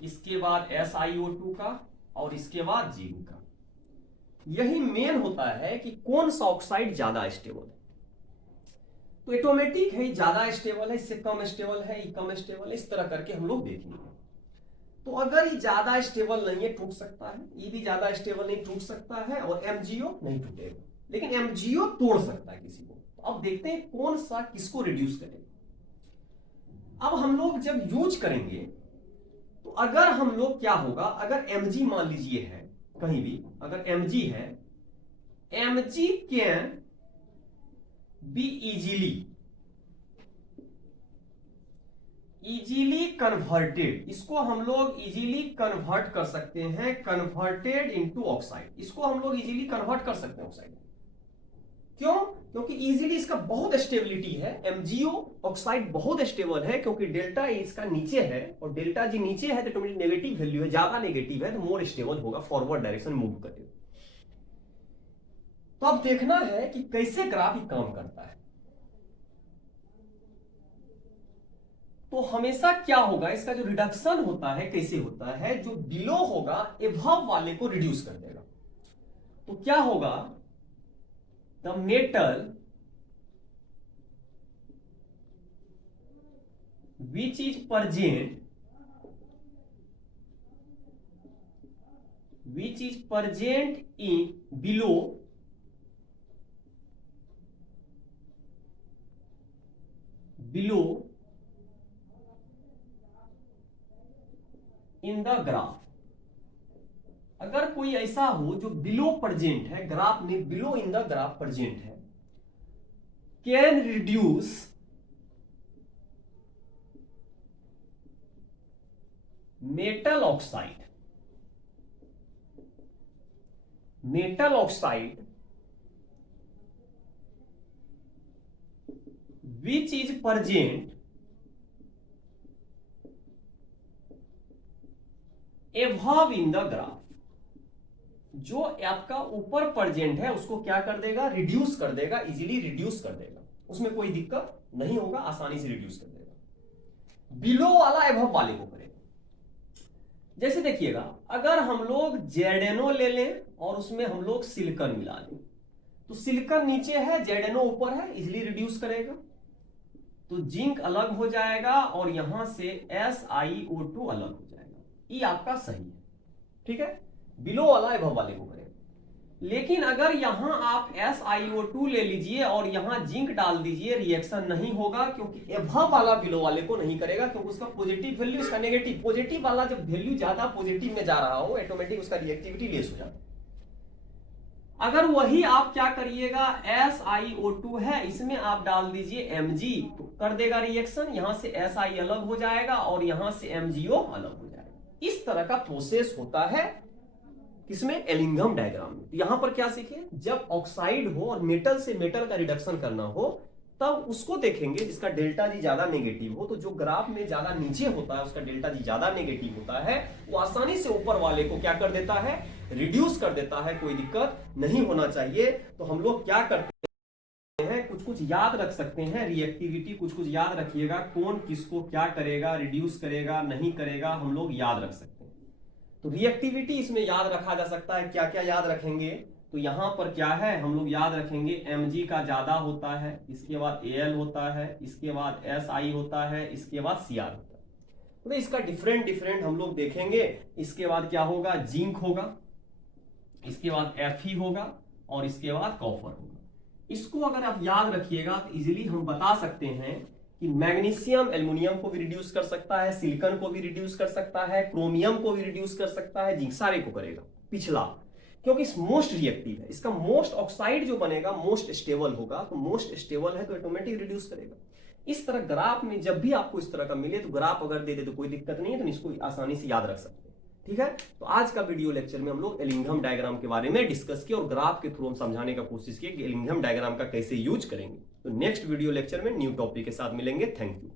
इसके बाद SiO2 का, और इसके बाद जिंक का। यही मेन होता है कि कौन सा ऑक्साइड ज्यादा स्टेबल है। तो ऑटोमेटिक है ज्यादा स्टेबल है, इससे कम स्टेबल है, ये कम स्टेबल है, इस तरह करके हम लोग देखेंगे। तो अगर ये ज्यादा स्टेबल नहीं है टूट सकता है, ये भी ज्यादा स्टेबल नहीं टूट सकता है, और MgO नहीं टूटेगा, लेकिन MgO तोड़ सकता है किसी को। तो अब देखते हैं कौन सा किसको रिड्यूस करेगा। अब हम लोग जब यूज करेंगे तो अगर हम लोग क्या होगा, अगर Mg मान लीजिए है कहीं भी, अगर Mg है, Mg can be easily converted, इसको हम लोग इजीली कन्वर्ट कर सकते हैं, कन्वर्टेड इनटू ऑक्साइड, इसको हम लोग इजीली कन्वर्ट कर सकते हैं ऑक्साइड। क्यों? क्योंकि इजीली इसका बहुत स्टेबिलिटी है, MgO ऑक्साइड बहुत स्टेबल है, क्योंकि डेल्टा E इसका नीचे है, और डेल्टा G नीचे है तो नेगेटिव वैल्यू है, ज्यादा नेगेटिव है तो मोर स्टेबल होगा, फॉरवर्ड डायरेक्शन मूव करेगा। तो अब देखना है कि कैसे ग्राफ काम करता है। तो हमेशा क्या होगा, इसका जो रिडक्शन होता है कैसे होता है, जो बिलो होगा एबव वाले को रिड्यूस कर देगा। तो क्या होगा, the metal which is present in below in the graph. अगर कोई ऐसा हो जो बिलो प्रेजेंट है ग्राफ में, below in the graph present है, can reduce metal oxide which is present above in the graph. जो आपका ऊपर प्रेजेंट है उसको क्या कर देगा, रिड्यूस कर देगा, इजीली रिड्यूस कर देगा, उसमें कोई दिक्कत नहीं होगा, आसानी से रिड्यूस कर देगा। बिलो वाला एबव वाले को करेगा। जैसे देखिएगा, अगर हम लोग जेडेनो ले लें और उसमें हम लोग सिलिकॉन मिला दें, तो सिलिकॉन नीचे है, जेडेनो ऊपर है, इजीली रिड्यूस करेगा। तो जिंक अलग हो जाएगा और यहां से SiO2 अलग हो जाएगा, ये आपका सही है, ठीक है, बिलो वाला एबव वाले को करेगा। लेकिन अगर यहां आप SiO2 ले लीजिए और यहां जिंक डाल दीजिए, रिएक्शन नहीं होगा, क्योंकि एबव वाला बिलो वाले को नहीं करेगा, क्योंकि उसका पॉजिटिव वैल्यू, इसका नेगेटिव। पॉजिटिव वाला जब वैल्यू ज्यादा पॉजिटिव में जा रहा हो, ऑटोमेटिक उसका रिएक्टिविटी लेस हो जाता है। अगर वही आप क्या करिएगा, SiO2 है, इसमें आप डाल दीजिए Mg, तो कर देगा रिएक्शन, यहां से Si अलग हो जाएगा और यहां से MgO अलग हो जाएगा। इस तरह का प्रोसेस होता है किसमें, एलिंघम डायग्राम में। तो यहां पर क्या सीखे, जब ऑक्साइड हो और मेटल से मेटल का रिडक्शन करना हो, तब उसको देखेंगे जिसका डेल्टा जी ज्यादा नेगेटिव हो। तो जो ग्राफ में ज्यादा नीचे होता है उसका डेल्टा जी ज्यादा नेगेटिव होता है, वो आसानी से ऊपर वाले को क्या कर देता है, रिड्यूस कर देता है, कोई दिक्कत नहीं होना चाहिए। तो हम लोग क्या करते हैं, कुछ याद रख सकते हैं, रिएक्टिविटी कुछ याद रखिएगा, कौन किसको क्या करेगा, रिड्यूस करेगा नहीं करेगा, हम लोग याद रख सकते हैं। तो रिएक्टिविटी इसमें याद रखा जा सकता है, क्या क्या याद रखेंगे, तो यहां पर क्या है, हम लोग याद रखेंगे Mg का ज्यादा होता है, इसके बाद Al होता है, इसके बाद Si होता है, इसके बाद Cr होता है। तो इसका डिफरेंट हम लोग देखेंगे। इसके बाद क्या होगा, जिंक होगा, इसके बाद Fe होगा, और इसके बाद कॉपर होगा। इसको अगर आप याद रखिएगा तो इजीली हम बता सकते हैं कि मैग्नीशियम एल्युमिनियम को भी रिड्यूस कर सकता है, सिलिकॉन को भी रिड्यूस कर सकता है, क्रोमियम को भी रिड्यूस कर सकता है, जिंक सारे को करेगा पिछला, क्योंकि मोस्ट रिएक्टिव है। इसका मोस्ट ऑक्साइड जो बनेगा मोस्ट स्टेबल होगा, तो मोस्ट स्टेबल है तो ऑटोमेटिक रिड्यूस करेगा। इस तरह ग्राफ में जब भी आपको इस तरह का मिले तो ग्राफ अगर दे दे तो कोई दिक्कत नहीं है, तो इसको आसानी से याद रख सकते हैं, ठीक है। तो आज का वीडियो लेक्चर में हम लोग एलिंघम डायग्राम के बारे में डिस्कस किया और ग्राफ के थ्रू हम समझाने का कोशिश किए कि एलिंघम डायग्राम का कैसे यूज करेंगे। तो नेक्स्ट वीडियो लेक्चर में न्यू टॉपिक के साथ मिलेंगे। Thank you.